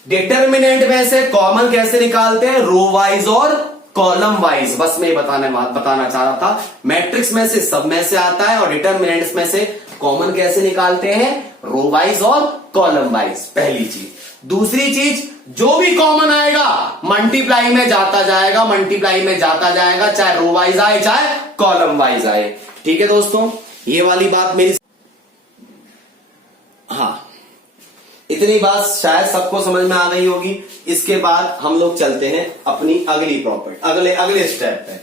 डिटरमिनेंट में से कॉमन कैसे निकालते हैं, रो वाइज और कॉलम वाइज। बस मैं बताना चाह रहा था, मैट्रिक्स में से सब में से आता है और डिटरमिनेंट्स में से कॉमन कैसे निकालते हैं, रो वाइज और कॉलम वाइज, पहली चीज। दूसरी चीज, जो भी कॉमन आएगा मल्टीप्लाई में जाता जाएगा, मल्टीप्लाई में जाता जाएगा, चाहे रो वाइज आए चाहे कॉलम वाइज आए। ठीक है दोस्तों, ये वाली बात मेरी, हाँ इतनी बात शायद सबको समझ में आ गई होगी। इसके बाद हम लोग चलते हैं अपनी अगली प्रॉपर्टी, अगले स्टेप पे,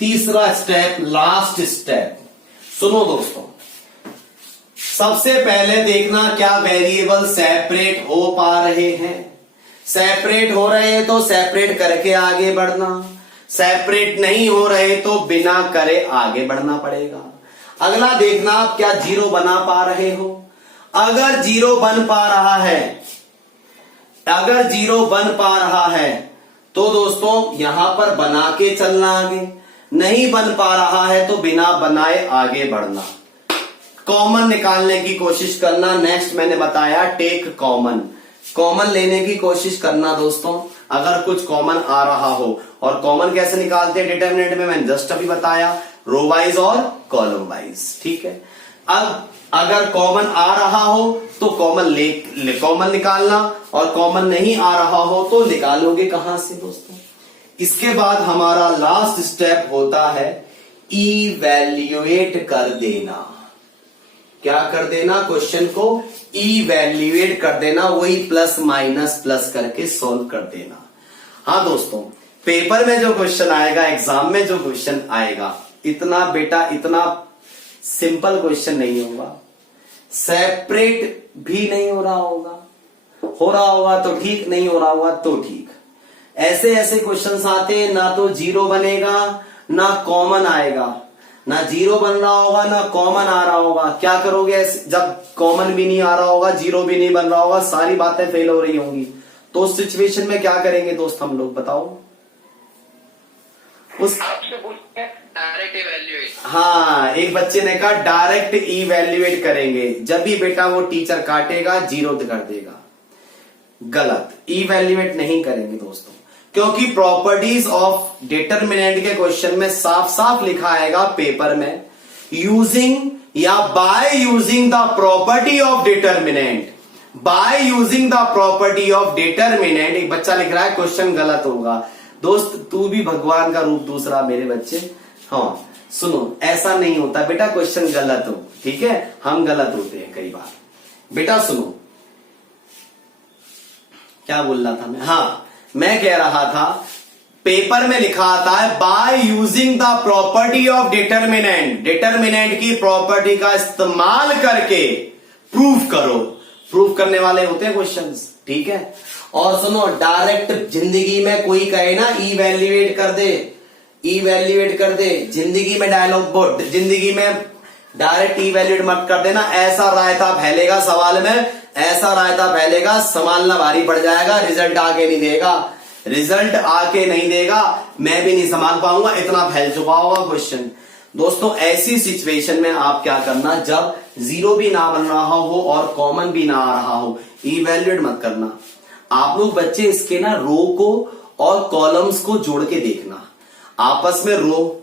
तीसरा स्टेप, लास्ट स्टेप। सुनो दोस्तों, सबसे पहले देखना क्या वेरिएबल सेपरेट हो पा रहे हैं, सेपरेट हो रहे हैं तो सेपरेट करके आगे बढ़ना, सेपरेट नहीं हो रहे तो बिना करे आगे बढ़ना पड़ेगा। अगला देखना आप क्या 0 बना पा रहे हो, अगर 0 बन पा रहा है, अगर 0 बन पा रहा है तो दोस्तों यहां पर बना के चलना आगे, नहीं बन पा रहा है तो बिना बनाए आगे बढ़ना, कॉमन निकालने की कोशिश करना। नेक्स्ट मैंने बताया टेक कॉमन, कॉमन लेने की कोशिश करना दोस्तों, अगर कुछ कॉमन आ रहा हो। और कॉमन कैसे निकालते हैं डिटरमिनेंट में, मैंने जस्ट अभी बताया, रो वाइज और कॉलम वाइज। ठीक है, अब अगर कॉमन आ रहा हो तो कॉमन निकालना, और कॉमन नहीं आ रहा हो तो निकालोगे कहां से दोस्तों। इसके बाद हमारा लास्ट स्टेप होता है इवैल्यूएट कर देना। क्या कर देना, क्वेश्चन को इवैल्यूएट कर देना, वही प्लस माइनस प्लस करके सॉल्व कर देना। हाँ दोस्तों, पेपर में जो क्वेश्चन आएगा, एग्जाम में जो क्वेश्चन आएगा, इतना बेटा इतना सिंपल क्वेश्चन नहीं होगा, सेपरेट भी नहीं हो रहा होगा तो ठीक, नहीं हो रहा होगा तो ठीक। ऐसे ऐसे क्वेश्चंस आते हैं, ना तो 0 बनेगा ना कॉमन आएगा, ना 0 बन रहा होगा ना कॉमन आ रहा होगा। क्या करोगे जब कॉमन भी नहीं आ रहा होगा, 0 भी नहीं बन रहा होगा, सारी बातें फेल हो रही होंगी, तो उस सिचुएशन में क्या करेंगे दोस्त हम लोग, बताओ। उस आपसे पूछते हैं डायरेक्ट इवैल्यूएट। हाँ, एक बच्चे ने कहा डायरेक्ट इवैल्यूएट करेंगे, जब भी बेटा वो टीचर काटेगा 0 कर देगा। गलत, इवैल्यूएट नहीं करेंगे दोस्तों, क्योंकि प्रॉपर्टीज ऑफ डिटरमिनेंट के क्वेश्चन में साफ साफ लिखा आएगा पेपर में, यूजिंग या by using the property of determinant, by using the property of determinant. एक बच्चा लिख रहा है क्वेश्चन गलत होगा। दोस्त तू भी भगवान का रूप दूसरा मेरे बच्चे। हाँ सुनो, ऐसा नहीं होता बेटा, क्वेश्चन गलत हो, ठीक है, हम गलत होते हैं कई बार। बेटा सुनो, क्या बोल रहा था मैं, हाँ मैं कह रहा था पेपर में लिखा आता है by using the property of determinant, determinant की प्रॉपर्टी का इस्तेमाल करके प्रूव करो। प्रूव करने वाले होते हैं क्वेश्चंस, ठीक है। और सुनो, डायरेक्ट जिंदगी में कोई कहे ना इवैल्यूएट कर दे, इवैल्यूएट कर दे, जिंदगी में डायलॉग बोर्ड, जिंदगी में डायरेक्ट इवैल्यूएट मत कर देना। ऐसा रायता फैलेगा सवाल में, ऐसा रायता फैलेगा, संभालना भारी पड़ जाएगा, रिजल्ट आके नहीं देगा, रिजल्ट आके नहीं देगा, मैं भी नहीं संभाल पाऊंगा, इतना फैल चुका होगा क्वेश्चन। दोस्तों ऐसी सिचुएशन में आप क्या करना, जब 0 भी ना बन रहा हो और कॉमन भी ना आ रहा हो, इवैल्यूएट मत करना। आप लोग बच्चे इसके ना रो को और कॉलम्स को जोड़ के देखना, आपस में रो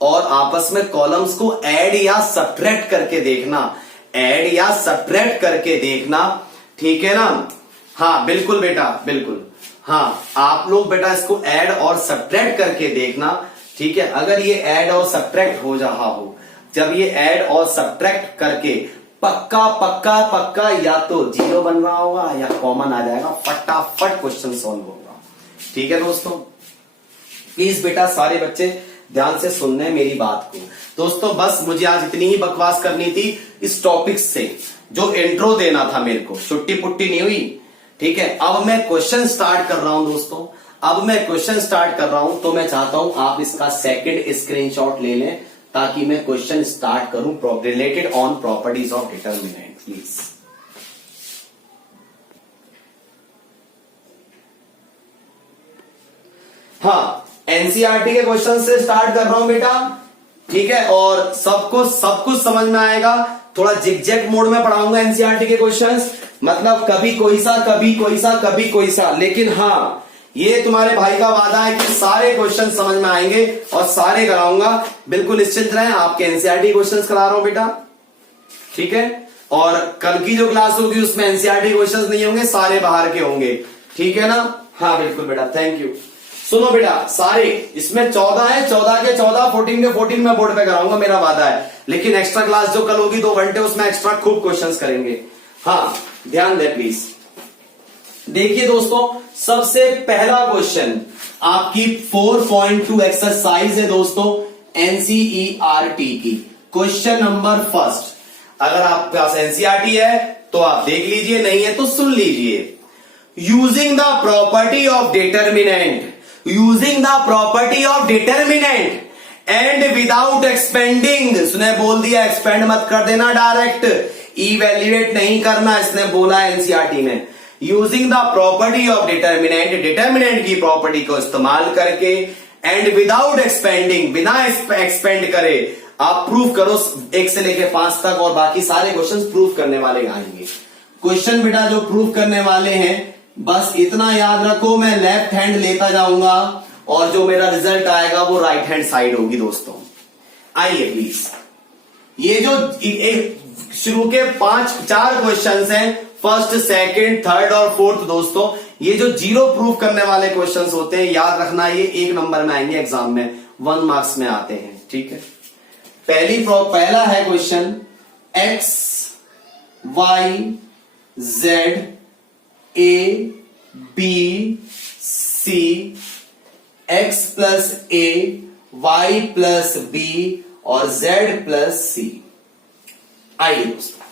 और आपस में कॉलम्स को ऐड या सब्ट्रैक्ट करके देखना, ऐड या सब्ट्रैक्ट करके देखना, ठीक है ना। हाँ बिल्कुल बेटा, बिल्कुल, हाँ आप लोग बेटा इसको ऐड और सब्ट्रैक्ट करके देखना, ठीक है। अगर ये ऐड और सब्ट्रैक्ट हो रहा हो जब ये ऐड और सब्ट्रैक्ट करके पक्का पक्का पक्का या तो 0 बन रहा होगा या कॉमन आ जाएगा, फटाफट क्वेश्चन सॉल्व होगा। ठीक है दोस्तों, प्लीज बेटा सारे बच्चे ध्यान से सुनने मेरी बात को। दोस्तों बस मुझे आज इतनी ही बकवास करनी थी इस टॉपिक से, जो इंट्रो देना था मेरे को, छुट्टी पुट्टी नहीं हुई। ठीक है, अब मैं क्वेश्चन स्टार्ट कर रहा हूं दोस्तों, अब मैं क्वेश्चन स्टार्ट कर रहा हूं, तो मैं चाहता हूं आप इसका सेकंड स्क्रीनशॉट ले लें ताकि मैं क्वेश्चन स्टार्ट करूं related on properties of determinant. Please हाँ, एनसीईआरटी के क्वेश्चन से स्टार्ट कर रहा हूं बेटा। ठीक है, और सब कुछ समझ में आएगा। थोड़ा जिगजैग मोड में पढ़ाऊंगा एनसीईआरटी के क्वेश्चंस, मतलब कभी कोई सा कभी कोई सा कभी कोई सा, लेकिन हाँ ये तुम्हारे भाई का वादा है कि सारे क्वेश्चन समझ में आएंगे और सारे कराऊंगा। बिल्कुल निश्चिंत रहें, आपके एनसीईआरटी क्वेश्चंस करा रहा हूं बेटा। ठीक है, और कल की जो क्लास होगी उसमें एनसीईआरटी क्वेश्चंस नहीं होंगे, सारे बाहर के होंगे। ठीक है ना? हाँ बिल्कुल बेटा, थैंक यू। सुनो बेटा, सारे इसमें 14 है, 14 के 14, 14 के 14 मैं बोर्ड पे कराऊंगा, मेरा वादा है। लेकिन एक्स्ट्रा क्लास जो कल होगी 2 घंटे, उसमें एक्स्ट्रा खूब क्वेश्चंस करेंगे। हाँ ध्यान दे प्लीज। देखिए दोस्तों, सबसे पहला क्वेश्चन आपकी 4.2 एक्सरसाइज है दोस्तों एनसीईआरटी की। क्वेश्चन नंबर फर्स्ट, अगर आपके पास एनसीईआरटी है तो आप देख लीजिए, नहीं है तो सुन लीजिए। Using the property of determinant, using the property of determinant and without expanding, इसने बोल दिया एक्सपेंड मत कर देना, डायरेक्ट इवेल्युएट नहीं करना, इसने बोला एनसीईआरटी में। Using the property of determinant, determinant की प्रॉपर्टी को इस्तेमाल करके, एंड विदाउट एक्सपेंडिंग, बिना एक्सपेंड करे आप प्रूव करो 1 से लेके 5 तक, और बाकी सारे क्वेश्चन प्रूव करने वाले आएंगे। क्वेश्चन बेटा जो प्रूव करने वाले हैं बस इतना याद रखो, मैं लेफ्ट हैंड लेता जाऊंगा और जो मेरा रिजल्ट आएगा वो राइट हैंड साइड होगी दोस्तों। आइए प्लीज, ये जो शुरू के 4 क्वेश्चंस हैं, फर्स्ट सेकंड थर्ड और फोर्थ दोस्तों, ये जो 0 प्रूफ करने वाले क्वेश्चंस होते हैं, याद रखना ये 1 नंबर में आएंगे एग्जाम में, 1 मार्क्स में आते हैं। ठीक है, पहला है question x y z a b c x plus a y plus b और z प्लस c। आइए दोस्तों,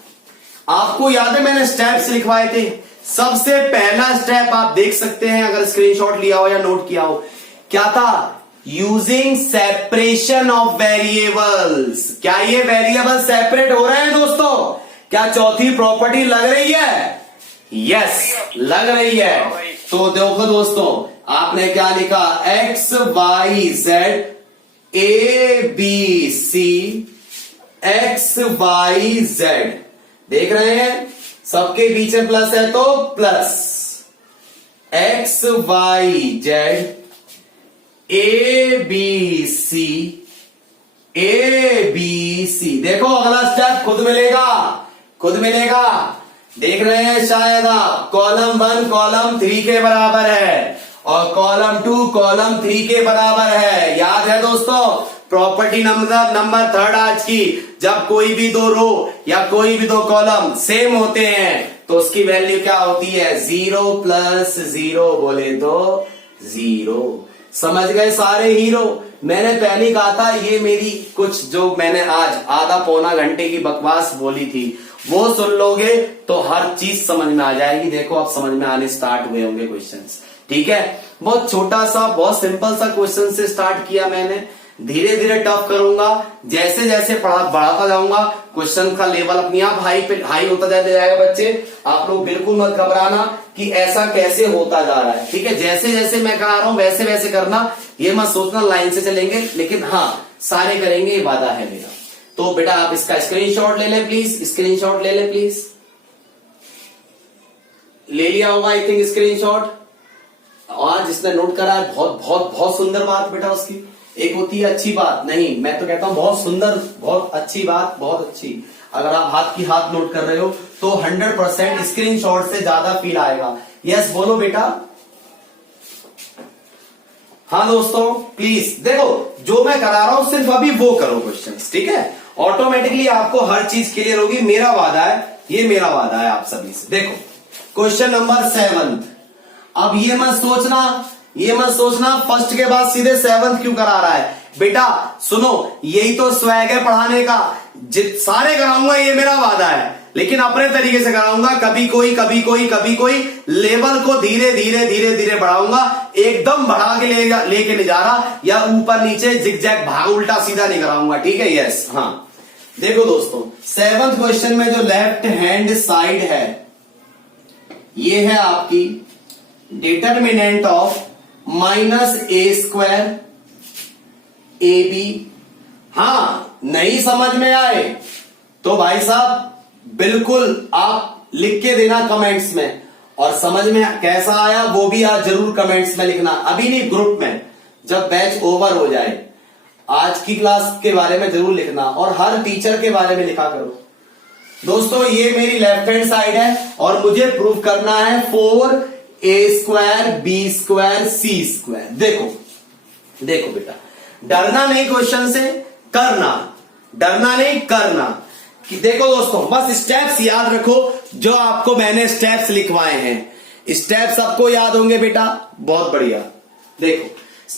आपको याद है मैंने स्टेप्स लिखवाए थे। सबसे पहला स्टेप आप देख सकते हैं अगर स्क्रीनशॉट लिया हो या नोट किया हो, क्या था? Using separation of variables. क्या ये वेरिएबल सेपरेट हो रहे हैं दोस्तों? क्या चौथी प्रॉपर्टी लग रही है? यस, लग रही है। तो देखो दोस्तों, आपने क्या लिखा? X Y Z A B C X Y Z, देख रहे हैं सबके बीच में प्लस है तो plus X Y Z A B C A B C. देखो अगला स्टेप खुद मिलेगा, खुद मिलेगा। देख रहे हैं शायद आप, कॉलम 1 कॉलम 3 के बराबर है और कॉलम 2 कॉलम 3 के बराबर है। याद है दोस्तों, प्रॉपर्टी नंबर 3 आज की, जब कोई भी 2 रो या कोई भी 2 कॉलम सेम होते हैं तो उसकी वैल्यू क्या होती है? 0 प्लस 0 बोले तो 0। समझ गए सारे हीरो? मैंने पहले ही कहा था, ये मेरी कुछ जो मैंने आज आधा पौना घंटे की बकवास बोली थी वो सुन लोगे तो हर चीज समझ में आ जाएगी। देखो अब समझ में आने स्टार्ट हुए होंगे क्वेश्चंस। ठीक है, बहुत छोटा सा बहुत सिंपल सा क्वेश्चन से स्टार्ट किया मैंने, धीरे धीरे टफ करूंगा, जैसे जैसे बढ़ाता जाऊंगा क्वेश्चन का लेवल अपने आप हाई होता जाएगा। बच्चे आप लोग बिल्कुल मत घबराना कि ऐसा कैसे होता जा रहा है। ठीक है, जैसे जैसे मैं करा रहा हूं वैसे वैसे करना, ये मत सोचना लाइन से चलेंगे, लेकिन हाँ सारे करेंगे, ये वादा है मेरा। तो बेटा आप इसका स्क्रीनशॉट ले लें प्लीज, स्क्रीनशॉट ले लें प्लीज। ले लिया होगा आई थिंक स्क्रीनशॉट। और जिसने नोट करा है, बहुत बहुत बहुत सुंदर बात बेटा उसकी। एक होती है अच्छी बात, नहीं मैं तो कहता हूं बहुत सुंदर, बहुत अच्छी बात, बहुत अच्छी। अगर आप हाथ की हाथ नोट कर रहे हो तो 100% स्क्रीनशॉट से ज्यादा फील आएगा। यस बोलो बेटा। हाँ दोस्तों प्लीज देखो, जो मैं करा रहा हूं सिर्फ अभी वो करो क्वेश्चंस, ठीक है? ऑटोमेटिकली आपको हर चीज क्लियर होगी, मेरा वादा है, ये मेरा वादा है आप सभी से। देखो क्वेश्चन नंबर 7। अब ये मत सोचना फर्स्ट के बाद सीधे 7 क्यों करा रहा है। बेटा सुनो, यही तो स्वैग है पढ़ाने का, सारे कराऊंगा ये मेरा वादा है, लेकिन अपने तरीके से कराऊंगा। कभी कोई लेवल को धीरे धीरे बढ़ाऊंगा, एकदम बढ़ा के लेके ले जा रहा, या ऊपर नीचे जिगजैग भाग उल्टा सीधा नहीं कराऊंगा, ठीक है? यस हाँ। देखो दोस्तों 7th क्वेश्चन में जो लेफ्ट हैंड साइड है ये है आपकी डिटर्मिनेंट ऑफ -a² AB। हाँ नहीं समझ में आए तो भाई साहब बिल्कुल आप लिख के देना कमेंट्स में, और समझ में कैसा आया वो भी आज जरूर कमेंट्स में लिखना, अभी नहीं ग्रुप में, जब बैच ओवर हो जाए। आज की क्लास के बारे में जरूर लिखना और हर टीचर के बारे में लिखा करो। दोस्तों ये मेरी लेफ्ट हैंड साइड है और मुझे प्रूव करना है 4a² b² c²। देखो बेटा, डरना नहीं क्वेश्चन से, डरना नहीं करना। कि देखो दोस्तों बस स्टेप्स याद रखो, जो आपको मैंने स्टेप्स लिखवाए हैं स्टेप्स सबको याद होंगे बेटा, बहुत बढ़िया। देखो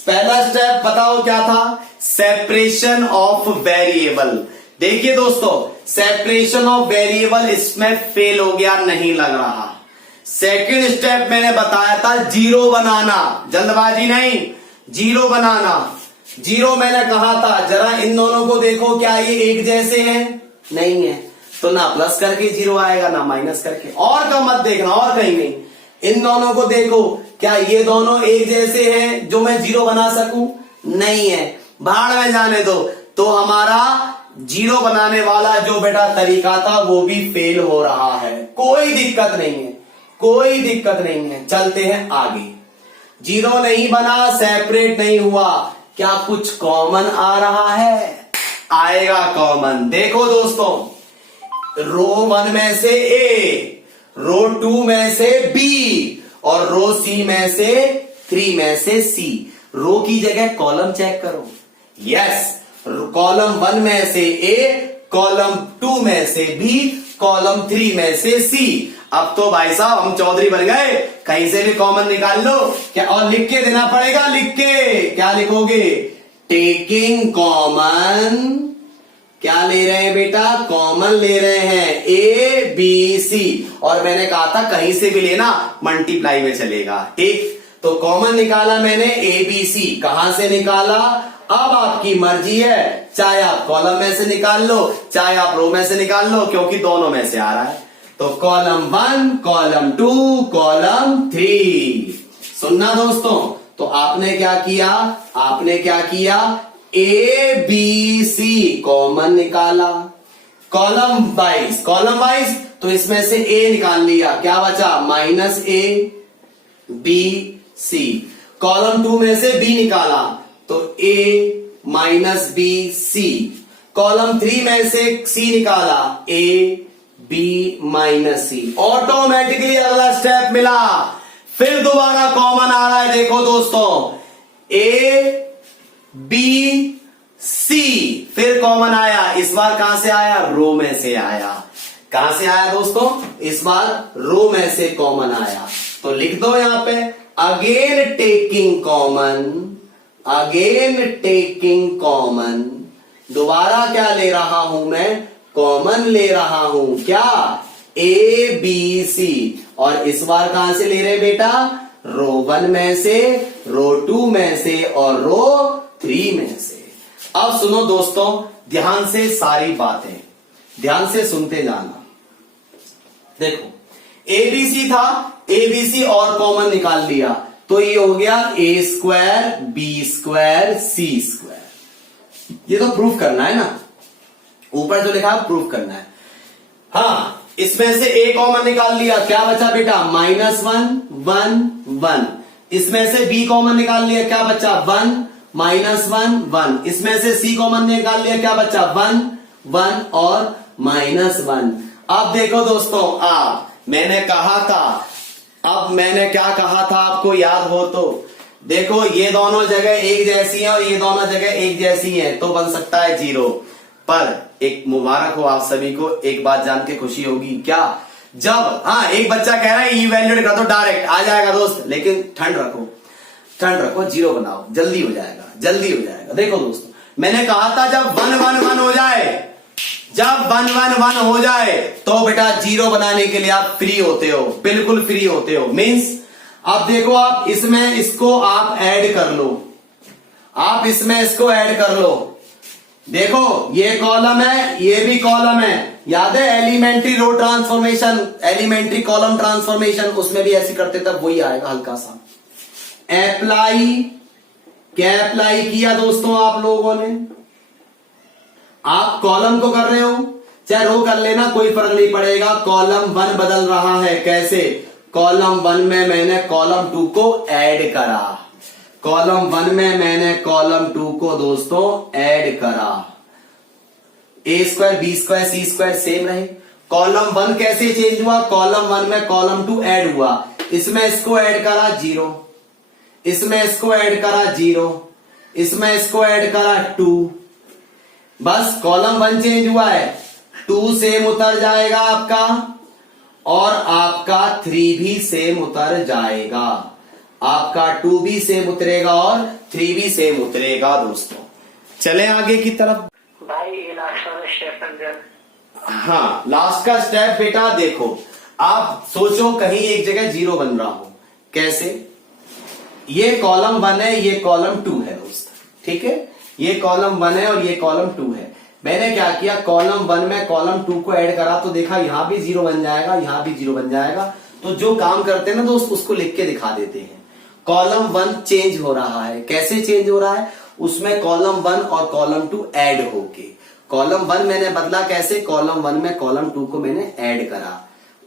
पहला स्टेप बताओ क्या था, सेपरेशन ऑफ वेरिएबल। देखिए दोस्तों सेपरेशन ऑफ वेरिएबल इसमें फेल हो गया, नहीं लग रहा। सेकंड स्टेप मैंने बताया था जीरो बनाना, जल्दबाजी नहीं, जीरो बनाना। जीरो मैंने कहा था जरा इन दोनों को देखो, क्या ये एक जैसे हैं? नहीं है, तो ना प्लस करके जीरो आएगा ना माइनस करके। और का मत देखना, और कहीं नहीं। इन दोनों को देखो, क्या ये दोनों एक जैसे हैं जो मैं जीरो बना सकूं? नहीं है, भाड़ में जाने दो। तो हमारा जीरो बनाने वाला जो बेटा तरीका था वो भी फेल हो रहा है। कोई दिक्कत नहीं है, चलते हैं आगे। जीरो नहीं बना, सेपरेट नहीं हुआ, क्या कुछ कॉमन आ रहा है? आएगा कॉमन। देखो दोस्तों रो 1 में से A, रो 2 में से B और रो C में से 3 में से C। रो की जगह कॉलम चेक करो। यस, कॉलम 1 में से A, कॉलम 2 में से B, कॉलम 3 में से C। अब तो भाई साहब हम चौधरी बन गए, कहीं से भी कॉमन निकाल लो क्या, और लिख के देना पड़ेगा। लिख के क्या लिखोगे? टेकिंग कॉमन, क्या ले रहे हैं बेटा? कॉमन ले रहे हैं A B C, और मैंने कहा था कहीं से भी लेना मल्टीप्लाई में चलेगा, ठीक? तो कॉमन निकाला मैंने A B C। कहां से निकाला? अब आपकी मर्जी है, चाहे आप कॉलम में से निकाल लो, चाहे आप रो में से निकाल लो, क्योंकि दोनों में से आ रहा है। तो कॉलम 1, कॉलम 2, कॉलम 3। सुनना दोस्तों, तो आपने क्या किया? A B C कॉमन निकाला, कॉलम वाइज तो इसमें से A निकाल लिया, क्या बचा? -A B C। कॉलम 2 में से B निकाला तो A B C। कॉलम 3 में से C निकाला, A B C। ऑटोमेटिकली अगला स्टेप मिला, फिर दोबारा कॉमन आ रहा है। देखो दोस्तों A B C फिर कॉमन आया, इस बार कहां से आया? रो में से आया। कहां से आया दोस्तों? इस बार रो में से कॉमन आया। तो लिख दो यहां पे अगेन टेकिंग कॉमन। दोबारा क्या ले रहा हूं मैं? कॉमन ले रहा हूं, क्या? A B C। और इस बार कहां से ले रहे बेटा? रो 1 में से, रो 2 में से और रो 3 में से। अब सुनो दोस्तों ध्यान से, सारी बातें ध्यान से सुनते जाना। देखो ABC था, ABC और कॉमन निकाल लिया तो ये हो गया A² B² C²। ये तो प्रूफ करना है ना, ऊपर जो लिखा है प्रूफ करना है। हाँ, इसमें से A कॉमन निकाल लिया, क्या बचा बेटा? -1 1 1। इसमें से B कॉमन निकाल लिया, क्या बचा? 1 -1 1। इसमें से C कॉमन निकाल लिया, क्या बचा? 1 1 और -1। अब देखो दोस्तों मैंने कहा था, अब मैंने क्या कहा था आपको याद हो तो, देखो ये दोनों जगह एक जैसी है और ये दोनों जगह एक जैसी है, तो बन सकता है 0। पर एक मुबारक हो आप सभी को, एक बात जान के खुशी होगी क्या, जब हाँ एक बच्चा कह रहा है इवैल्यूएट कर दो डायरेक्ट आ जाएगा दोस्त, लेकिन ठंड रखो 0 बनाओ, जल्दी हो जाएगा। देखो दोस्तों मैंने कहा था जब 1 1 1 हो जाए, जब 1 1 1 हो जाए तो बेटा 0 बनाने के लिए आप फ्री होते हो, बिल्कुल फ्री होते हो। मीन्स अब देखो आप इसमें इसको आप ऐड कर लो, आप इसमें इसको ऐड कर लो। देखो ये कॉलम है, ये भी कॉलम है, याद है elementary row transformation, elementary column transformation, उसमें भी ऐसे करते तब वही आएगा हल्का सा। क्या अप्लाई किया दोस्तों आप लोगों ने, आप कॉलम को कर रहे हो चाहे रो कर लेना, कोई फर्क नहीं पड़ेगा। कॉलम 1 बदल रहा है कैसे, कॉलम 1 में मैंने कॉलम 2 को ऐड करा, कॉलम 1 में मैंने कॉलम 2 को दोस्तों ऐड करा। a square B square C square same रहे। कॉलम 1 कैसे चेंज हुआ, कॉलम 1 में कॉलम 2 ऐड हुआ, इसमें इसको ऐड करा 0, इसमें इसको ऐड करा 0, इसमें इसको ऐड करा 2, बस कॉलम 1 चेंज हुआ है, 2 सेम उतर जाएगा आपका और आपका 3 भी सेम उतर जाएगा, आपका 2 भी सेम उतरेगा और 3 भी सेम उतरेगा दोस्तों। चले आगे की तरफ भाई ये लास्ट वाला स्टेप समझा। हाँ लास्ट का स्टेप बेटा देखो, आप सोचो कहीं एक जगह 0 बन रहा हो, कैसे, ये कॉलम 1 है, ये कॉलम 2 है दोस्त, ठीक है, ये कॉलम 1 है और ये कॉलम 2 है। मैंने क्या किया, कॉलम 1 में कॉलम 2 को ऐड करा तो देखा यहां भी 0 बन जाएगा, यहां भी 0 बन जाएगा। तो जो काम करते हैं ना दोस्त उसको लिख के दिखा देते हैं। कॉलम 1 चेंज हो रहा है, कैसे चेंज हो रहा है, उसमें कॉलम 1 और कॉलम 2 ऐड होके, कॉलम 1 मैंने बदला कैसे, कॉलम 1 में कॉलम 2 को मैंने ऐड करा,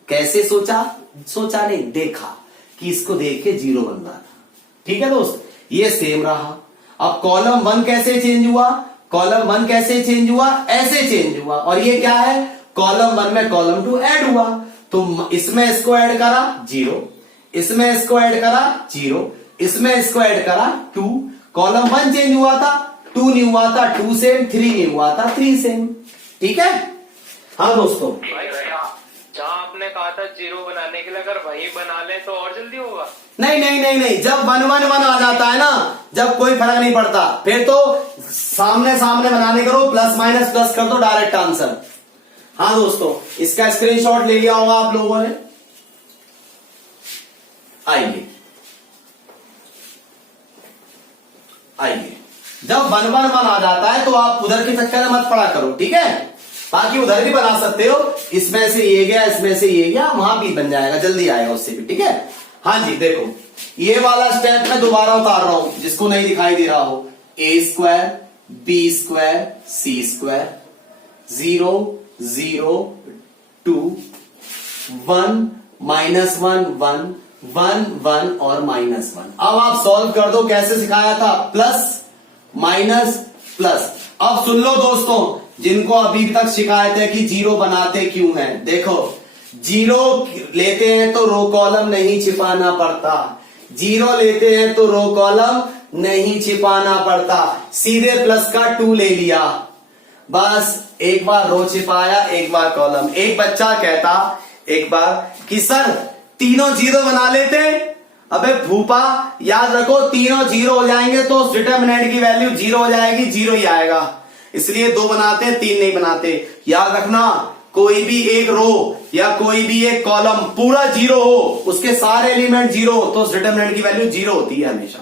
कैसे सोचा नहीं, देखा कि इसको देख के 0 बन रहा था, ठीक है दोस्त, ये सेम रहा। अब कॉलम 1 कैसे चेंज हुआ, कॉलम 1 कैसे चेंज हुआ, ऐसे चेंज हुआ, और ये क्या है, कॉलम 1 में कॉलम 2 ऐड हुआ, तो इसमें इसको ऐड करा 0, इसमें इसको ऐड करा 0, इसमें इसको ऐड करा 2, कॉलम 1 चेंज हुआ था, 2 नहीं हुआ था, 2 सेम, 3 नहीं हुआ था, 3 सेम, ठीक है। हाँ दोस्तों भाई जहाँ आपने कहा था 0 बनाने के लिए अगर वही बना ले तो और जल्दी होगा। नहीं, जब 1 1 1 आ जाता है ना, जब कोई फर्क नहीं पड़ता, फिर तो सामने सामने बनाने करो, प्लस माइनस प्लस कर दो, डायरेक्ट आंसर। हाँ दोस्तों इसका स्क्रीनशॉट ले लिया होगा आप लोगों ने, आइए जब 1 1 1 आ जाता है तो आप उधर के चक्कर में मत पड़ा करो, ठीक है, बाकी उधर भी बना सकते हो, इसमें से ये गया, इसमें से ये गया, वहां भी बन जाएगा, जल्दी आएगा उससे भी, ठीक है। हाँ जी देखो ये वाला स्टेप मैं दोबारा उतार रहा हूं जिसको नहीं दिखाई दे रहा हो, a square B square C square 0 0 2 1 -1 1 1 1 और -1। अब आप सॉल्व कर दो, कैसे सिखाया था, प्लस माइनस प्लस। अब सुन लो दोस्तों जिनको अभी तक शिकायत है कि 0 बनाते क्यों हैं, देखो 0 लेते हैं तो रो कॉलम नहीं छिपाना पड़ता, 0 लेते हैं तो रो कॉलम नहीं छिपाना पड़ता, सीधे प्लस का 2 ले लिया, बस एक बार रो छिपाया एक बार कॉलम। एक बच्चा कहता एक बार कि सर तीनों 0 बना लेते, अबे भूपा याद रखो तीनों 0 हो जाएंगे तो डिटरमिनेंट की वैल्यू 0 हो जाएगी, 0 ही आएगा, इसलिए 2 बनाते हैं 3 नहीं बनाते। याद रखना कोई भी एक रो या कोई भी एक कॉलम पूरा 0 हो, उसके सारे एलिमेंट 0 हो तो डिटरमिनेंट की वैल्यू 0 होती है हमेशा,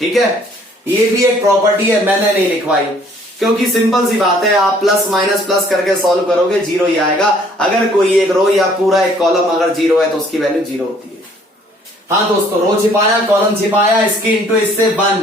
ठीक है। ये भी एक प्रॉपर्टी है, मैंने नहीं लिखवाई क्योंकि सिंपल सी बात है, आप प्लस माइनस प्लस करके सॉल्व करोगे 0 ही आएगा। अगर कोई एक रो या पूरा एक कॉलम अगर 0 है तो उसकी वैल्यू 0 होती है। हाँ दोस्तों रो छिपाया कॉलम छिपाया, इसके इंटू इससे 1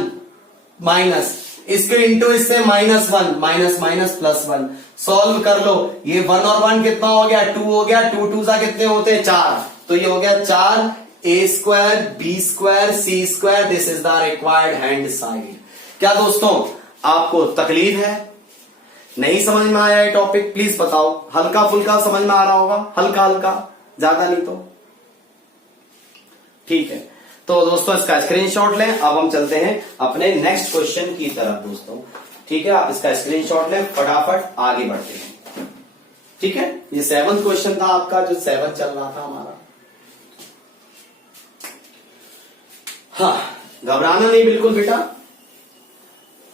माइनस, इसके इंटू इससे -1 माइनस माइनस +1, सॉल्व कर लो। ये 1 और 1 कितना हो गया, 2 हो गया, 2 2 सा कितने होते हैं 4, तो ये हो गया 4 a square B square C square, this is the required hand side. क्या दोस्तों आपको तकलीफ है, नहीं समझ में आया ये टॉपिक, प्लीज बताओ, हल्का फुल्का समझ में आ रहा होगा, हल्का हल्का, ज्यादा नहीं तो ठीक है। तो दोस्तों इसका स्क्रीनशॉट लें। अब हम चलते हैं अपने नेक्स्ट क्वेश्चन की तरफ दोस्तों, ठीक है। आप इसका स्क्रीनशॉट लें, फटाफट आगे बढ़ते हैं, ठीक है। ये 7th क्वेश्चन था आपका, जो 7 चल रहा था हमारा। हाँ, घबराना नहीं बिल्कुल बेटा,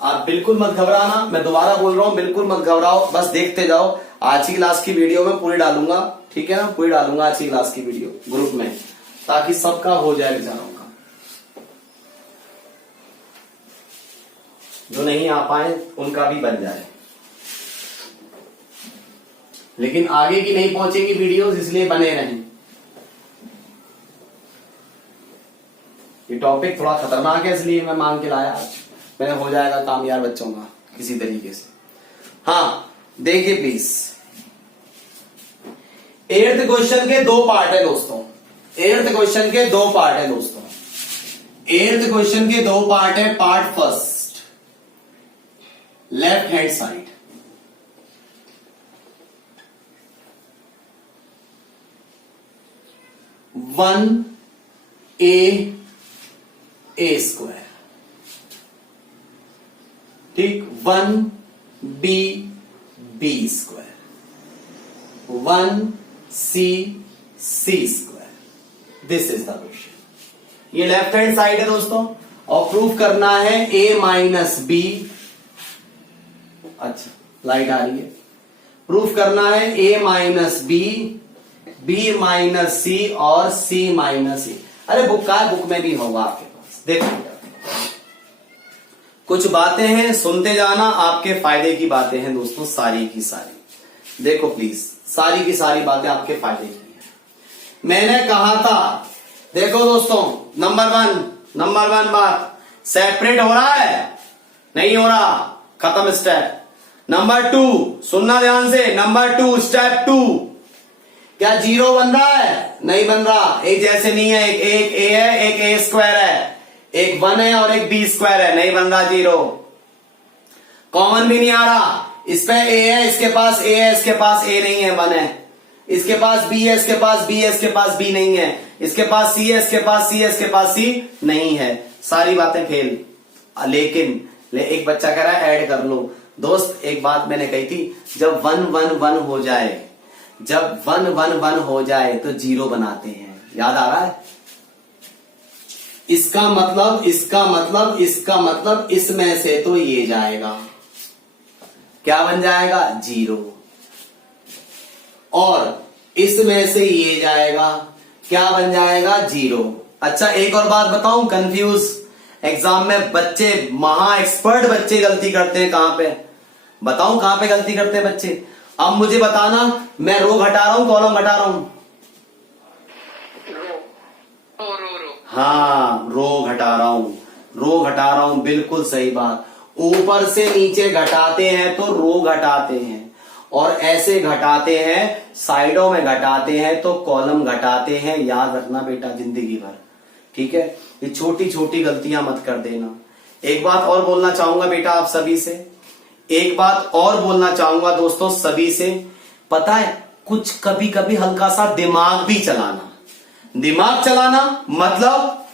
आप बिल्कुल मत घबराना। मैं दोबारा बोल रहा हूं, बिल्कुल मत घबराओ, बस देखते जाओ। आज की क्लास की वीडियो में पूरी डालूंगा, ठीक है ना, पूरी डालूंगा आज की क्लास की वीडियो ग्रुप में, ताकि सबका हो जाए बेचारों का। जो नहीं आ पाए उनका भी बन जाए, लेकिन आगे की नहीं पहुंचेगी वीडियोस, इसलिए बने रहें। ये टॉपिक थोड़ा खतरनाक है, इसलिए मैं मांग के लाया आज। मैंने हो जाएगा काम यार बच्चों का किसी तरीके से। हाँ देखिए प्लीज, 8th क्वेश्चन के 2 पार्ट है दोस्तों। 8th क्वेश्चन के 2 पार्ट है दोस्तों। 8th क्वेश्चन के 2 पार्ट है। Part first, left hand side, one A square, ठीक, 1b B square, 1c square. This is the question. ये लेफ्ट हैंड साइड है दोस्तों, और प्रूफ करना है a माइनस बी। अच्छा लाइट आ रही है। प्रूफ करना है a minus B, b minus C और c माइनस ए। अरे बुक का बुक में भी होगा आपके पास, देखो कुछ बातें हैं, सुनते जाना, आपके फायदे की बातें हैं दोस्तों, सारी की सारी। देखो प्लीज, सारी की सारी बातें आपके फायदे की हैं। मैंने कहा था, देखो दोस्तों, नंबर वन बात, सेपरेट हो रहा है नहीं हो रहा, खत्म स्टेप। नंबर 2 सुनना ध्यान से, नंबर 2 स्टेप 2, क्या 0 बन रहा है? नहीं बन रहा, एक जैसे नहीं है। एक ए है, एक ए स्क्वायर है, एक 1 है और एक बी स्क्वायर है, नहीं बन रहा 0। कॉमन भी नहीं आ रहा, इस पे ए है, इसके पास ए है, इसके पास ए नहीं है, 1 है। इसके पास बी है, इसके पास बी है, इसके पास बी नहीं है। इसके पास सी है, इसके पास सी है, इसके पास सी नहीं है। सारी बातें फेल। लेकिन एक बच्चा कह रहा है ऐड कर लो। दोस्त एक बात मैंने कही थी, जब 1 1 1 हो जाए, जब 1 1 1 हो जाए तो 0 बनाते हैं। याद आ रहा है? इसका मतलब इसमें से तो ये जाएगा, क्या बन जाएगा? 0। और इसमें से ये जाएगा, क्या बन जाएगा? 0। अच्छा एक और बात बताऊं, कंफ्यूज एग्जाम में बच्चे, महा एक्सपर्ट बच्चे गलती करते हैं। कहां पे बताऊं, कहां पे गलती करते हैं बच्चे? अब मुझे बताना, मैं रो घटा रहा हूं, कॉलम घटा रहा हूं? हाँ, रो घटा रहा हूं, बिल्कुल सही बात। ऊपर से नीचे घटाते हैं तो रो घटाते हैं, और ऐसे घटाते हैं, साइडों में घटाते हैं तो कॉलम घटाते हैं। याद रखना बेटा जिंदगी भर, ठीक है? ये छोटी छोटी गलतियां मत कर देना। एक बात और बोलना चाहूंगा बेटा आप सभी से, एक बात और बोलना चाहूंगा दोस्तों सभी से। पता है, कुछ कभी कभी हल्का सा दिमाग भी चलाना। दिमाग चलाना मतलब,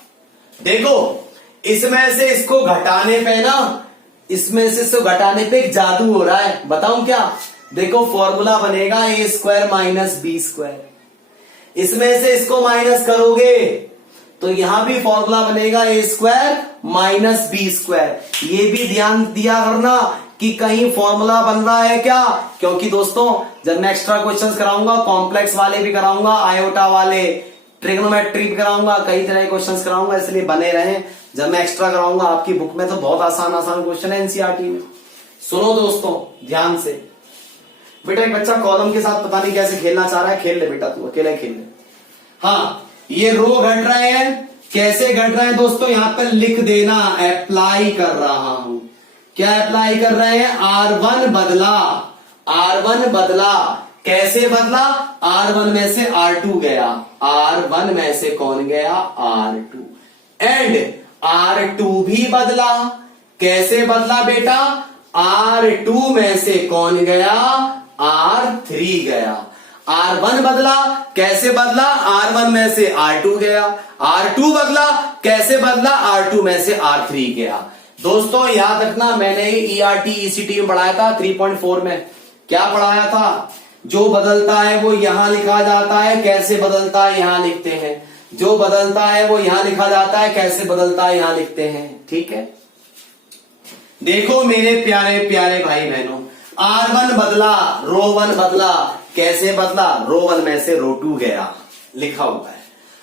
देखो इसमें से इसको घटाने पे ना, इसमें से इसको घटाने पे एक जादू हो रहा है। बताऊं क्या? देखो फॉर्मूला बनेगा ए स्क्वायर माइनस बी स्क्वायर। इसमें से इसको माइनस करोगे तो यहां भी फॉर्मूला बनेगा ए स्क्वायर माइनस बी स्क्वायर। ये भी ध्यान दिया करना कि कहीं फॉर्मूला बन रहा है क्या, क्योंकि दोस्तों जब मैं एक्स्ट्रा क्वेश्चंस कराऊंगा, कॉम्प्लेक्स वाले भी कराऊंगा, आयोटा वाले, ट्रिग्नोमेट्री भी कराऊंगा, कई तरह के क्वेश्चंस कराऊंगा, इसलिए बने रहें। जब मैं एक्स्ट्रा कराऊंगा आपकी बुक में तो बहुत आसान आसान क्वेश्चन है एनसीईआरटी में। सुनो दोस्तों ध्यान से। बेटा एक बच्चा कॉलम के साथ पता नहीं कैसे खेलना चाह रहा है, खेल ले बेटा, तू अकेले खेल ले। हाँ, ये रो घट रहे हैं, कैसे घट रहे हैं दोस्तों? यहां पर लिख देना, अप्लाई कर रहा हूं। क्या अप्लाई कर रहे हैं? R1 बदला। कैसे बदला? R1 में से R2 गया, R1 में से कौन गया? R2। एंड R2 भी बदला। कैसे बदला बेटा? R2 में से कौन गया? R3 गया। R1 बदला, कैसे बदला? R1 में से R2 गया, R2 बदला, कैसे बदला? R2 में से R3 गया। दोस्तों याद रखना, मैंने ERT ECT में पढ़ाया था 3.4 में। क्या पढ़ाया था? जो बदलता है वो यहां लिखा जाता है, कैसे बदलता है यहां लिखते हैं। जो बदलता है वो यहां लिखा जाता है, कैसे बदलता है यहां लिखते हैं। ठीक है, देखो मेरे प्यारे प्यारे भाई बहनों, R1 बदला, रो 1 बदला, कैसे बदला? रो 1 में से रो 2 गया, लिखा हुआ है।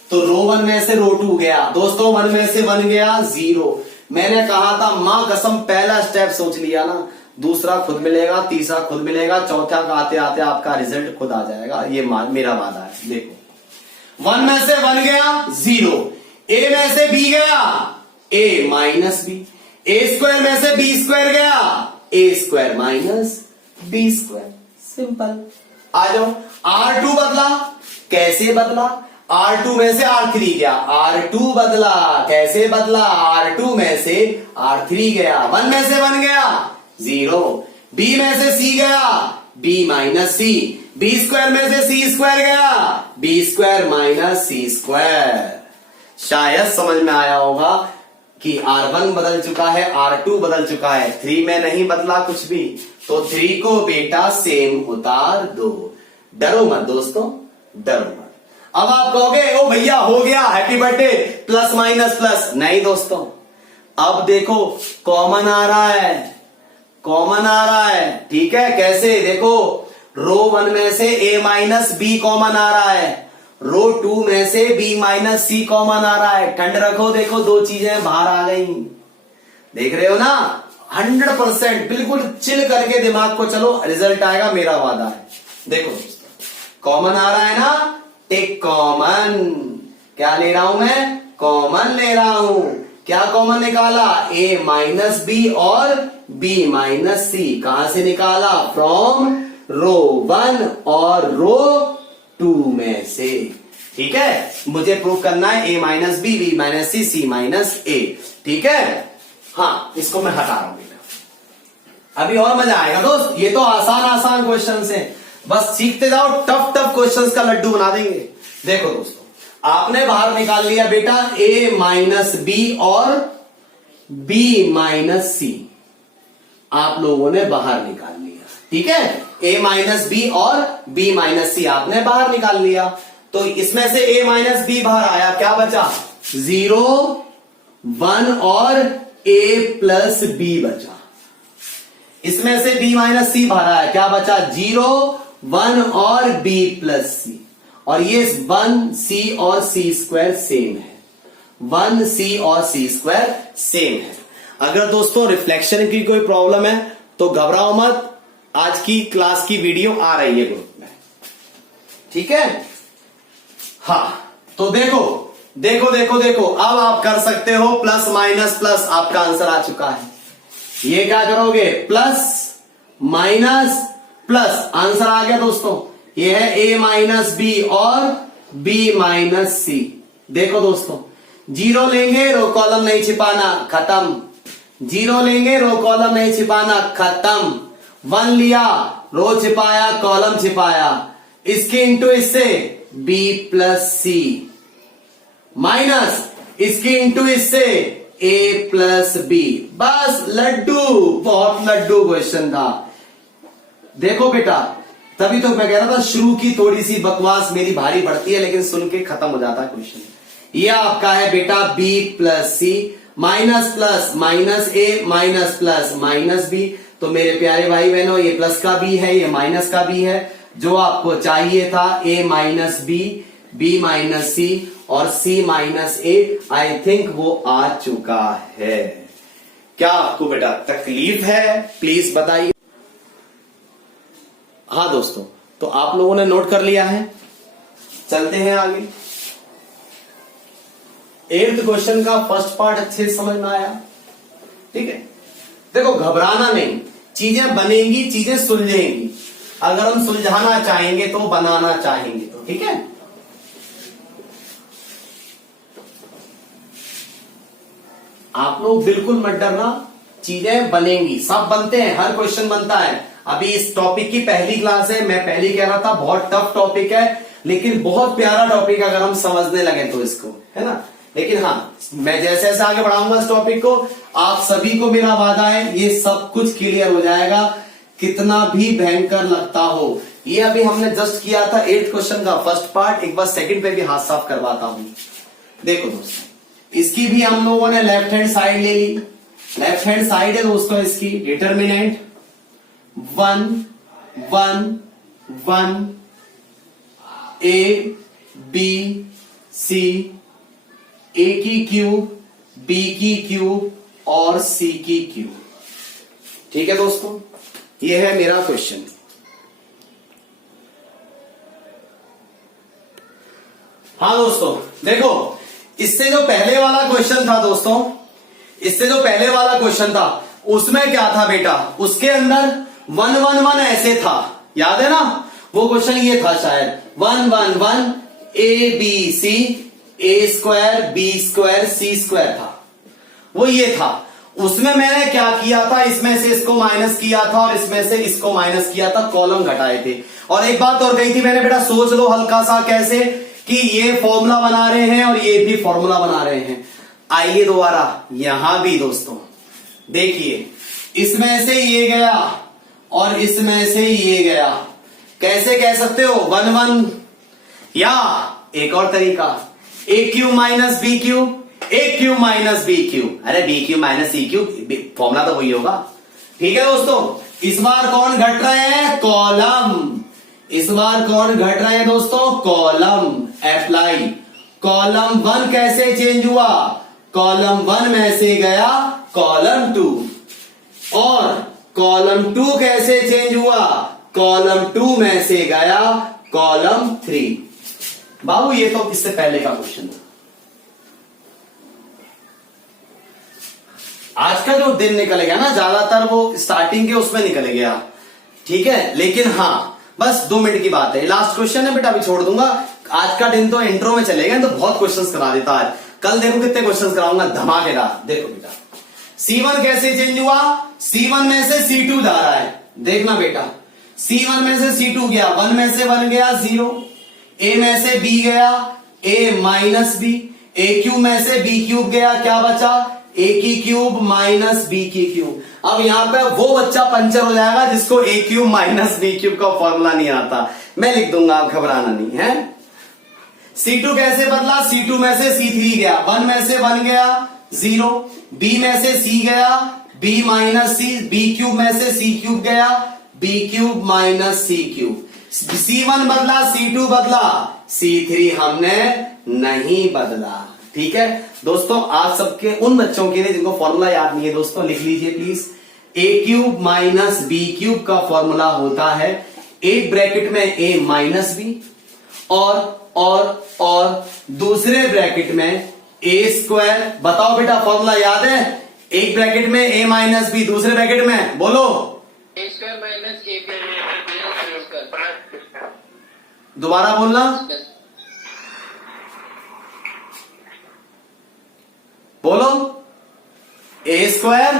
तो रो 1 में से रो 2 गया। दोस्तों 1 में से 1 गया 0। मैंने कहा था मां कसम, पहला स्टेप सोच लिया ना, दूसरा खुद मिलेगा, तीसरा खुद मिलेगा, चौथा का आते आते आपका रिजल्ट खुद आ जाएगा। ये मेरा वादा है। देखो 1 में से 1 गया 0, ए में से बी गया A minus B, A square में से बी स्क्वायर गया A square minus B square. Simple. आ जाओ, R2 बदला, कैसे बदला? R2 में से R3 गया, R2 बदला, कैसे बदला? R2 में से R3 गया। 1 में से 1 गया 0, B में से C गया B minus C, B square में से C स्क्वायर गया B square minus C square. शायद समझ में आया होगा कि R1 बदल चुका है, R2 बदल चुका है, 3 में नहीं बदला कुछ भी, तो 3 को बेटा सेम उतार दो। डरो मत दोस्तों, डरो मत। अब आप कहोगे ओ भैया हो गया, happy birthday, plus minus plus. नहीं दोस्तों, अब देखो कॉमन आ रहा है, कॉमन आ रहा है। ठीक है, कैसे? देखो रो 1 में से a माइनस बी कॉमन आ रहा है, रो 2 में से b माइनस सी कॉमन आ रहा है। ठंड रखो, देखो दो चीजें बाहर आ गई, देख रहे हो ना? 100% बिल्कुल चिल करके दिमाग को चलो, रिजल्ट आएगा, मेरा वादा है। देखो कॉमन आ रहा है ना, टेक कॉमन। क्या ले रहा हूं मैं? कॉमन ले रहा हूं। क्या कॉमन निकाला? a माइनस बी और b माइनस सी। कहां से निकाला? फ्रॉम रो 1 और रो 2 में से। ठीक है, मुझे प्रूव करना है a minus B, b minus C, c minus a। ठीक है, हाँ इसको मैं हटा रहा हूं बेटा, अभी और मजा आएगा दोस्त। ये तो आसान आसान क्वेश्चन है, बस सीखते जाओ, टफ टफ क्वेश्चंस का लड्डू बना देंगे। देखो दोस्तों, आपने बाहर निकाल लिया बेटा a माइनस बी और b माइनस सी, आप लोगों ने बाहर निकाल लिया। ठीक है, a माइनस बी और b माइनस सी आपने बाहर निकाल लिया। तो इसमें से a माइनस बी बाहर आया, क्या बचा? 0 1 और a प्लस b बचा। इसमें से b माइनस सी बाहर आया, क्या बचा? 0 1 और b प्लस सी। और ये 1c और c स्क्वायर सेम है, 1c और c स्क्वायर सेम है। अगर दोस्तों रिफ्लेक्शन की कोई प्रॉब्लम है तो घबराओ मत, आज की क्लास की वीडियो आ रही है ग्रुप में। ठीक है, हाँ तो देखो देखो देखो देखो, अब आप कर सकते हो प्लस माइनस प्लस, आपका आंसर आ चुका है। ये क्या करोगे? प्लस माइनस प्लस, आंसर आ गया दोस्तों। ये है a माइनस बी और b माइनस सी। देखो दोस्तों, 0 लेंगे, रो कॉलम नहीं छिपाना, खत्म। 0 लेंगे, रो कॉलम नहीं छिपाना, खत्म। 1 लिया, रो छिपाया, कॉलम छिपाया, इसके इंटू इससे b प्लस सी, माइनस इसके इंटू इससे a प्लस बी। बस लड्डू, बहुत लड्डू क्वेश्चन था। देखो बेटा, तभी तो मैं कह रहा था शुरू की थोड़ी सी बकवास मेरी भारी पड़ती है, लेकिन सुन के खत्म हो जाता है क्वेश्चन। ये आपका है बेटा b plus C, minus plus minus a minus plus minus b। तो मेरे प्यारे भाई बहनों, ये प्लस का b है, ये माइनस का b है। जो आपको चाहिए था a minus B, b minus C और c minus a, I think वो आ चुका है। क्या आपको बेटा तकलीफ है? प्लीज बताइए। हाँ दोस्तों, तो आप लोगों ने नोट कर लिया है, चलते हैं आगे। 8th क्वेश्चन का फर्स्ट पार्ट अच्छे से समझ में आया? ठीक है, देखो घबराना नहीं, चीजें बनेंगी, चीजें सुलझेंगी। अगर हम सुलझाना चाहेंगे तो बनाना चाहेंगे तो, ठीक है। आप लोग बिल्कुल मत डरना, चीजें बनेंगी, सब बनते हैं, हर क्वेश्चन बनता है। अभी इस टॉपिक की पहली क्लास है, मैं पहले कह रहा था बहुत टफ टॉपिक है, लेकिन बहुत प्यारा टॉपिक अगर हम समझने लगे तो इसको, है ना। लेकिन हाँ, मैं जैसे जैसे आगे बढ़ाऊंगा इस टॉपिक को, आप सभी को मेरा वादा है ये सब कुछ क्लियर हो जाएगा, कितना भी भयंकर लगता हो। ये अभी हमने जस्ट किया था 8th क्वेश्चन का फर्स्ट पार्ट, एक बार सेकंड पे भी हाथ साफ करवाता हूं। देखो दोस्तों, इसकी भी हम लोगों ने लेफ्ट हैंड साइड ले ली। लेफ्ट हैंड साइड है दोस्तों इसकी, डिटर्मिनेंट 1 1 1 ए बी सी, ए की क्यूब, बी की क्यूब और सी की क्यूब। ठीक है दोस्तों, ये है मेरा क्वेश्चन। हाँ दोस्तों देखो, इससे जो पहले वाला क्वेश्चन था दोस्तों, इससे जो पहले वाला क्वेश्चन था उसमें क्या था बेटा, उसके अंदर 1 1 1 ऐसे था, याद है ना। वो क्वेश्चन ये था शायद 1 1 1 A B C, A square B square C square था, वो ये था। उसमें मैंने क्या किया था, इसमें से इसको माइनस किया था और इसमें से इसको माइनस किया था, कॉलम घटाए थे। और एक बात और कही थी मैंने, बेटा सोच लो हल्का सा कैसे, कि ये फॉर्मूला बना रहे हैं और ये भी फॉर्मूला बना रहे हैं। आइए दोबारा यहां भी दोस्तों देखिए, इसमें से ये गया और इसमें से ये गया, कैसे कह सकते हो 1 1, या एक और तरीका ए क्यूब माइनस बी क्यूब, ए क्यूब माइनस बी क्यूब, अरे बी क्यूब माइनस सी क्यूब, फॉर्मूला तो वही होगा। ठीक है दोस्तों, इस बार कौन घट रहे हैं, कॉलम। इस बार कौन घट रहे हैं दोस्तों, कॉलम। अप्लाई, कॉलम 1 कैसे चेंज हुआ, कॉलम 1 में से गया कॉलम 2, और कॉलम 2 कैसे चेंज हुआ, कॉलम 2 में से गया कॉलम 3। बाबू ये तो इससे पहले का क्वेश्चन था। आज का जो दिन निकल गया ना, ज्यादातर वो स्टार्टिंग के उसमें निकल गया, ठीक है। लेकिन हाँ, बस 2 मिनट की बात है, लास्ट क्वेश्चन है बेटा, अभी छोड़ दूंगा। आज का दिन तो इंट्रो में चलेगा, तो बहुत क्वेश्चंस करा देता आज। कल देखो कितने क्वेश्चंस कराऊंगा धमाकेदार। देखो बेटा, C1 कैसे चेंज हुआ, C1 में से C2 जा रहा है, देखना बेटा, C1 में से C2 गया, 1 में से 1 गया 0, A में से B गया A minus B, A cube में से B क्यूब गया, क्या बचा A की क्यूब माइनस B की क्यूब। अब यहां पे वो बच्चा पंचर हो जाएगा जिसको A cube minus B cube का फॉर्मूला नहीं आता, मैं लिख दूंगा, आप घबराना नहीं है। C2 कैसे बदला, C2 में से C3 गया, 1 में से 1 गया 0, B में से C गया B minus C, B cube में से C क्यूब गया B cube minus C cube. C1 बदला, C2 बदला, C3 हमने नहीं बदला। ठीक है दोस्तों, आप सबके उन बच्चों के लिए जिनको फॉर्मूला याद नहीं है दोस्तों, लिख लीजिए please. A cube minus B cube का फॉर्मूला होता है एक ब्रैकेट में A माइनस बी और दूसरे ब्रैकेट में A स्क्वायर। बताओ बेटा फॉर्मूला याद है, एक ब्रैकेट में A माइनस बी, दूसरे ब्रैकेट में बोलो A square minus A plus, दोबारा बोलना, बोलो A square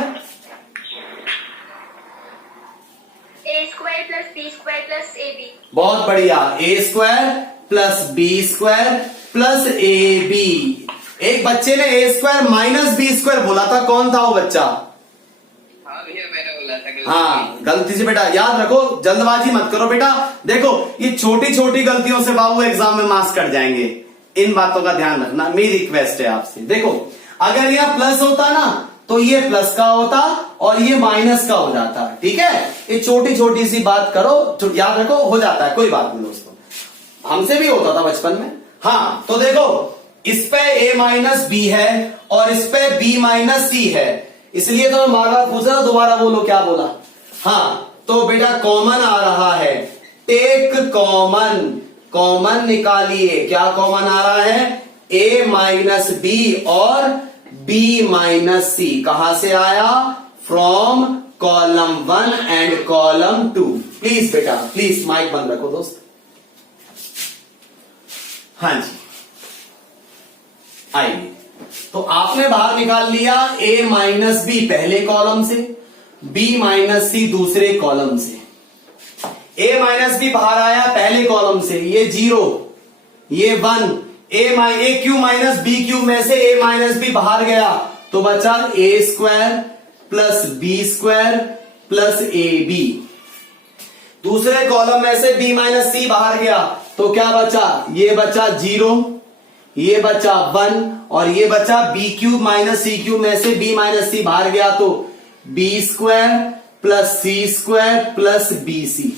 plus B square plus A B. बहुत बढ़िया, A square plus B square plus A B. एक बच्चे ने A square minus B square बोला था, कौन था वो बच्चा? हाँ भैया मैंने बोला था। हाँ गलती से बेटा, याद रखो, जल्दबाजी मत करो बेटा। देखो ये छोटी छोटी गलतियों से बाबू एग्जाम में मार्क्स कट जाएंगे, इन बातों का ध्यान रखना, मेरी रिक्वेस्ट है आपसे। देखो अगर यह प्लस होता ना तो ये प्लस का होता और ये माइनस का हो जाता, ठीक है। ये छोटी छोटी सी बात करो, याद रखो, हो जाता है, कोई बात नहीं दोस्तों, हमसे भी होता था बचपन में। हाँ तो देखो इस पे A माइनस बी है और इस पे B माइनस सी है, इसलिए तो मैं बार बार पूछ रहा हूं, दोबारा बोलो क्या बोला। हाँ तो बेटा कॉमन आ रहा है, टेक कॉमन, कॉमन निकालिए, क्या कॉमन आ रहा है, A माइनस बी और B माइनस सी। कहां से आया, from column 1 and column 2। Please बेटा प्लीज माइक बंद रखो दोस्त। हाँ जी आइए, तो आपने बाहर निकाल लिया A माइनस बी पहले कॉलम से, B माइनस सी दूसरे कॉलम से, ए माइनस बी बाहर आया पहले कॉलम से, ये 0, ये 1, A Q minus B Q में से ए माइनस बी बाहर गया तो बचा A square plus B square plus A B. दूसरे कॉलम में से बी माइनस सी बाहर गया तो क्या बचा, ये बचा 0, ये बचा 1 और ये बचा बी क्यूब माइनस सी क्यूब में से बी माइनस सी बाहर गया तो B square plus C square plus B सी।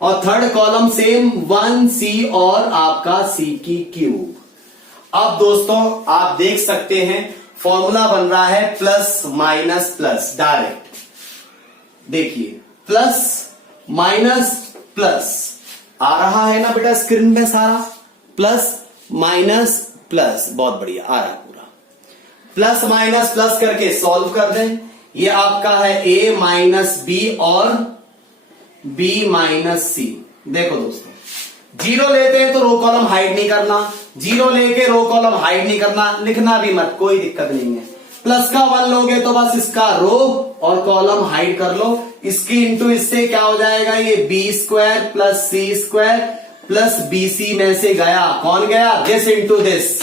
और थर्ड कॉलम सेम 1c और आपका c की क्यूब। अब दोस्तों आप देख सकते हैं फॉर्मूला बन रहा है प्लस माइनस प्लस डायरेक्ट। देखिए प्लस माइनस प्लस आ रहा है ना बेटा स्क्रीन पे सारा, प्लस माइनस प्लस, बहुत बढ़िया आ रहा है पूरा। प्लस माइनस प्लस करके सॉल्व कर दें। ये आपका है a माइनस बी और b माइनस सी। देखो दोस्तों 0 लेते हैं तो रो कॉलम हाइड नहीं करना, 0 लेके रो कॉलम हाइड नहीं करना, लिखना भी मत, कोई दिक्कत नहीं है। प्लस का 1 लोगे तो बस इसका रो और कॉलम हाइड कर लो, इसकी इंटू इससे क्या हो जाएगा, ये B square plus C square plus B सी में से गया, कौन गया, दिस इंटू दिस,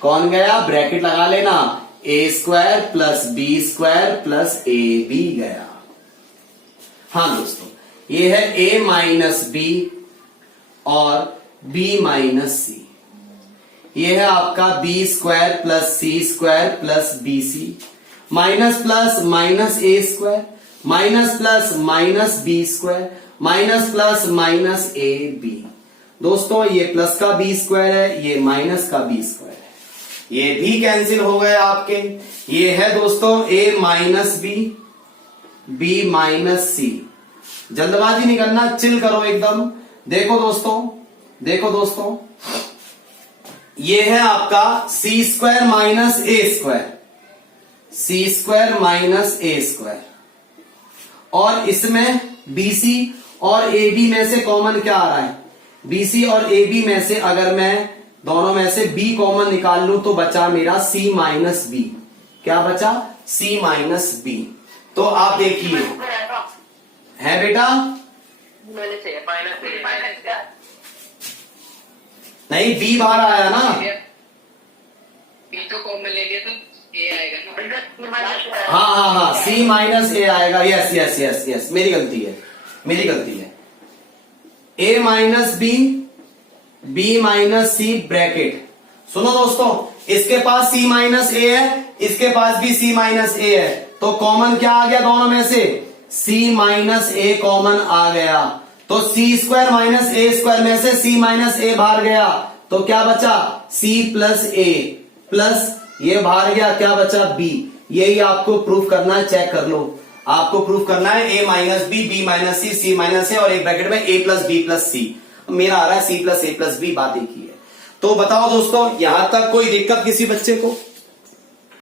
कौन गया, ब्रैकेट लगा लेना, A square plus B square plus A B गया। हाँ दोस्तों ये है a माइनस बी और b माइनस सी। ये है आपका b square plus C square plus B C, minus plus minus A square minus plus minus B square minus plus minus A B. दोस्तों ये प्लस का बी स्क्वायर है, ये minus का बी स्क्वायर है, ये भी कैंसिल हो गए आपके। ये है दोस्तों a माइनस बी माइनस सी। जल्दबाजी नहीं करना, चिल करो एकदम। देखो दोस्तों ये है आपका सी square minus A square, C square minus A square, और इसमें बीसी और ए बी में से कॉमन क्या आ रहा है, बीसी और ए बी में से अगर मैं दोनों में से बी कॉमन निकाल लूं तो बचा मेरा सी माइनस बी। क्या बचा, सी माइनस बी। तो आप देखिए है बेटा, नहीं बी बाहर आया ना, बी तो कॉमन ले लिया तो ए आएगा ना। हाँ सी माइनस ए आएगा। यस यस यस यस मेरी गलती है। ए माइनस बी माइनस सी ब्रैकेट। सुनो दोस्तों इसके पास सी माइनस ए है, इसके पास भी सी माइनस ए है, तो कॉमन क्या आ गया दोनों में से, सी माइनस ए कॉमन आ गया। तो सी स्क्वायर माइनस ए स्क्वायर में से सी माइनस ए बाहर गया तो क्या बचा, सी प्लस ए प्लस ये बाहर गया, क्या बचा, बी। यही आपको प्रूफ करना है, चेक कर लो। आपको प्रूफ करना है ए माइनस बी माइनस सी माइनस ए और एक ब्रैकेट में ए प्लस बी प्लस सी। मेरा आ रहा है सी प्लस ए प्लस बी, बात एक ही है। तो बताओ दोस्तों यहां तक कोई दिक्कत किसी बच्चे को?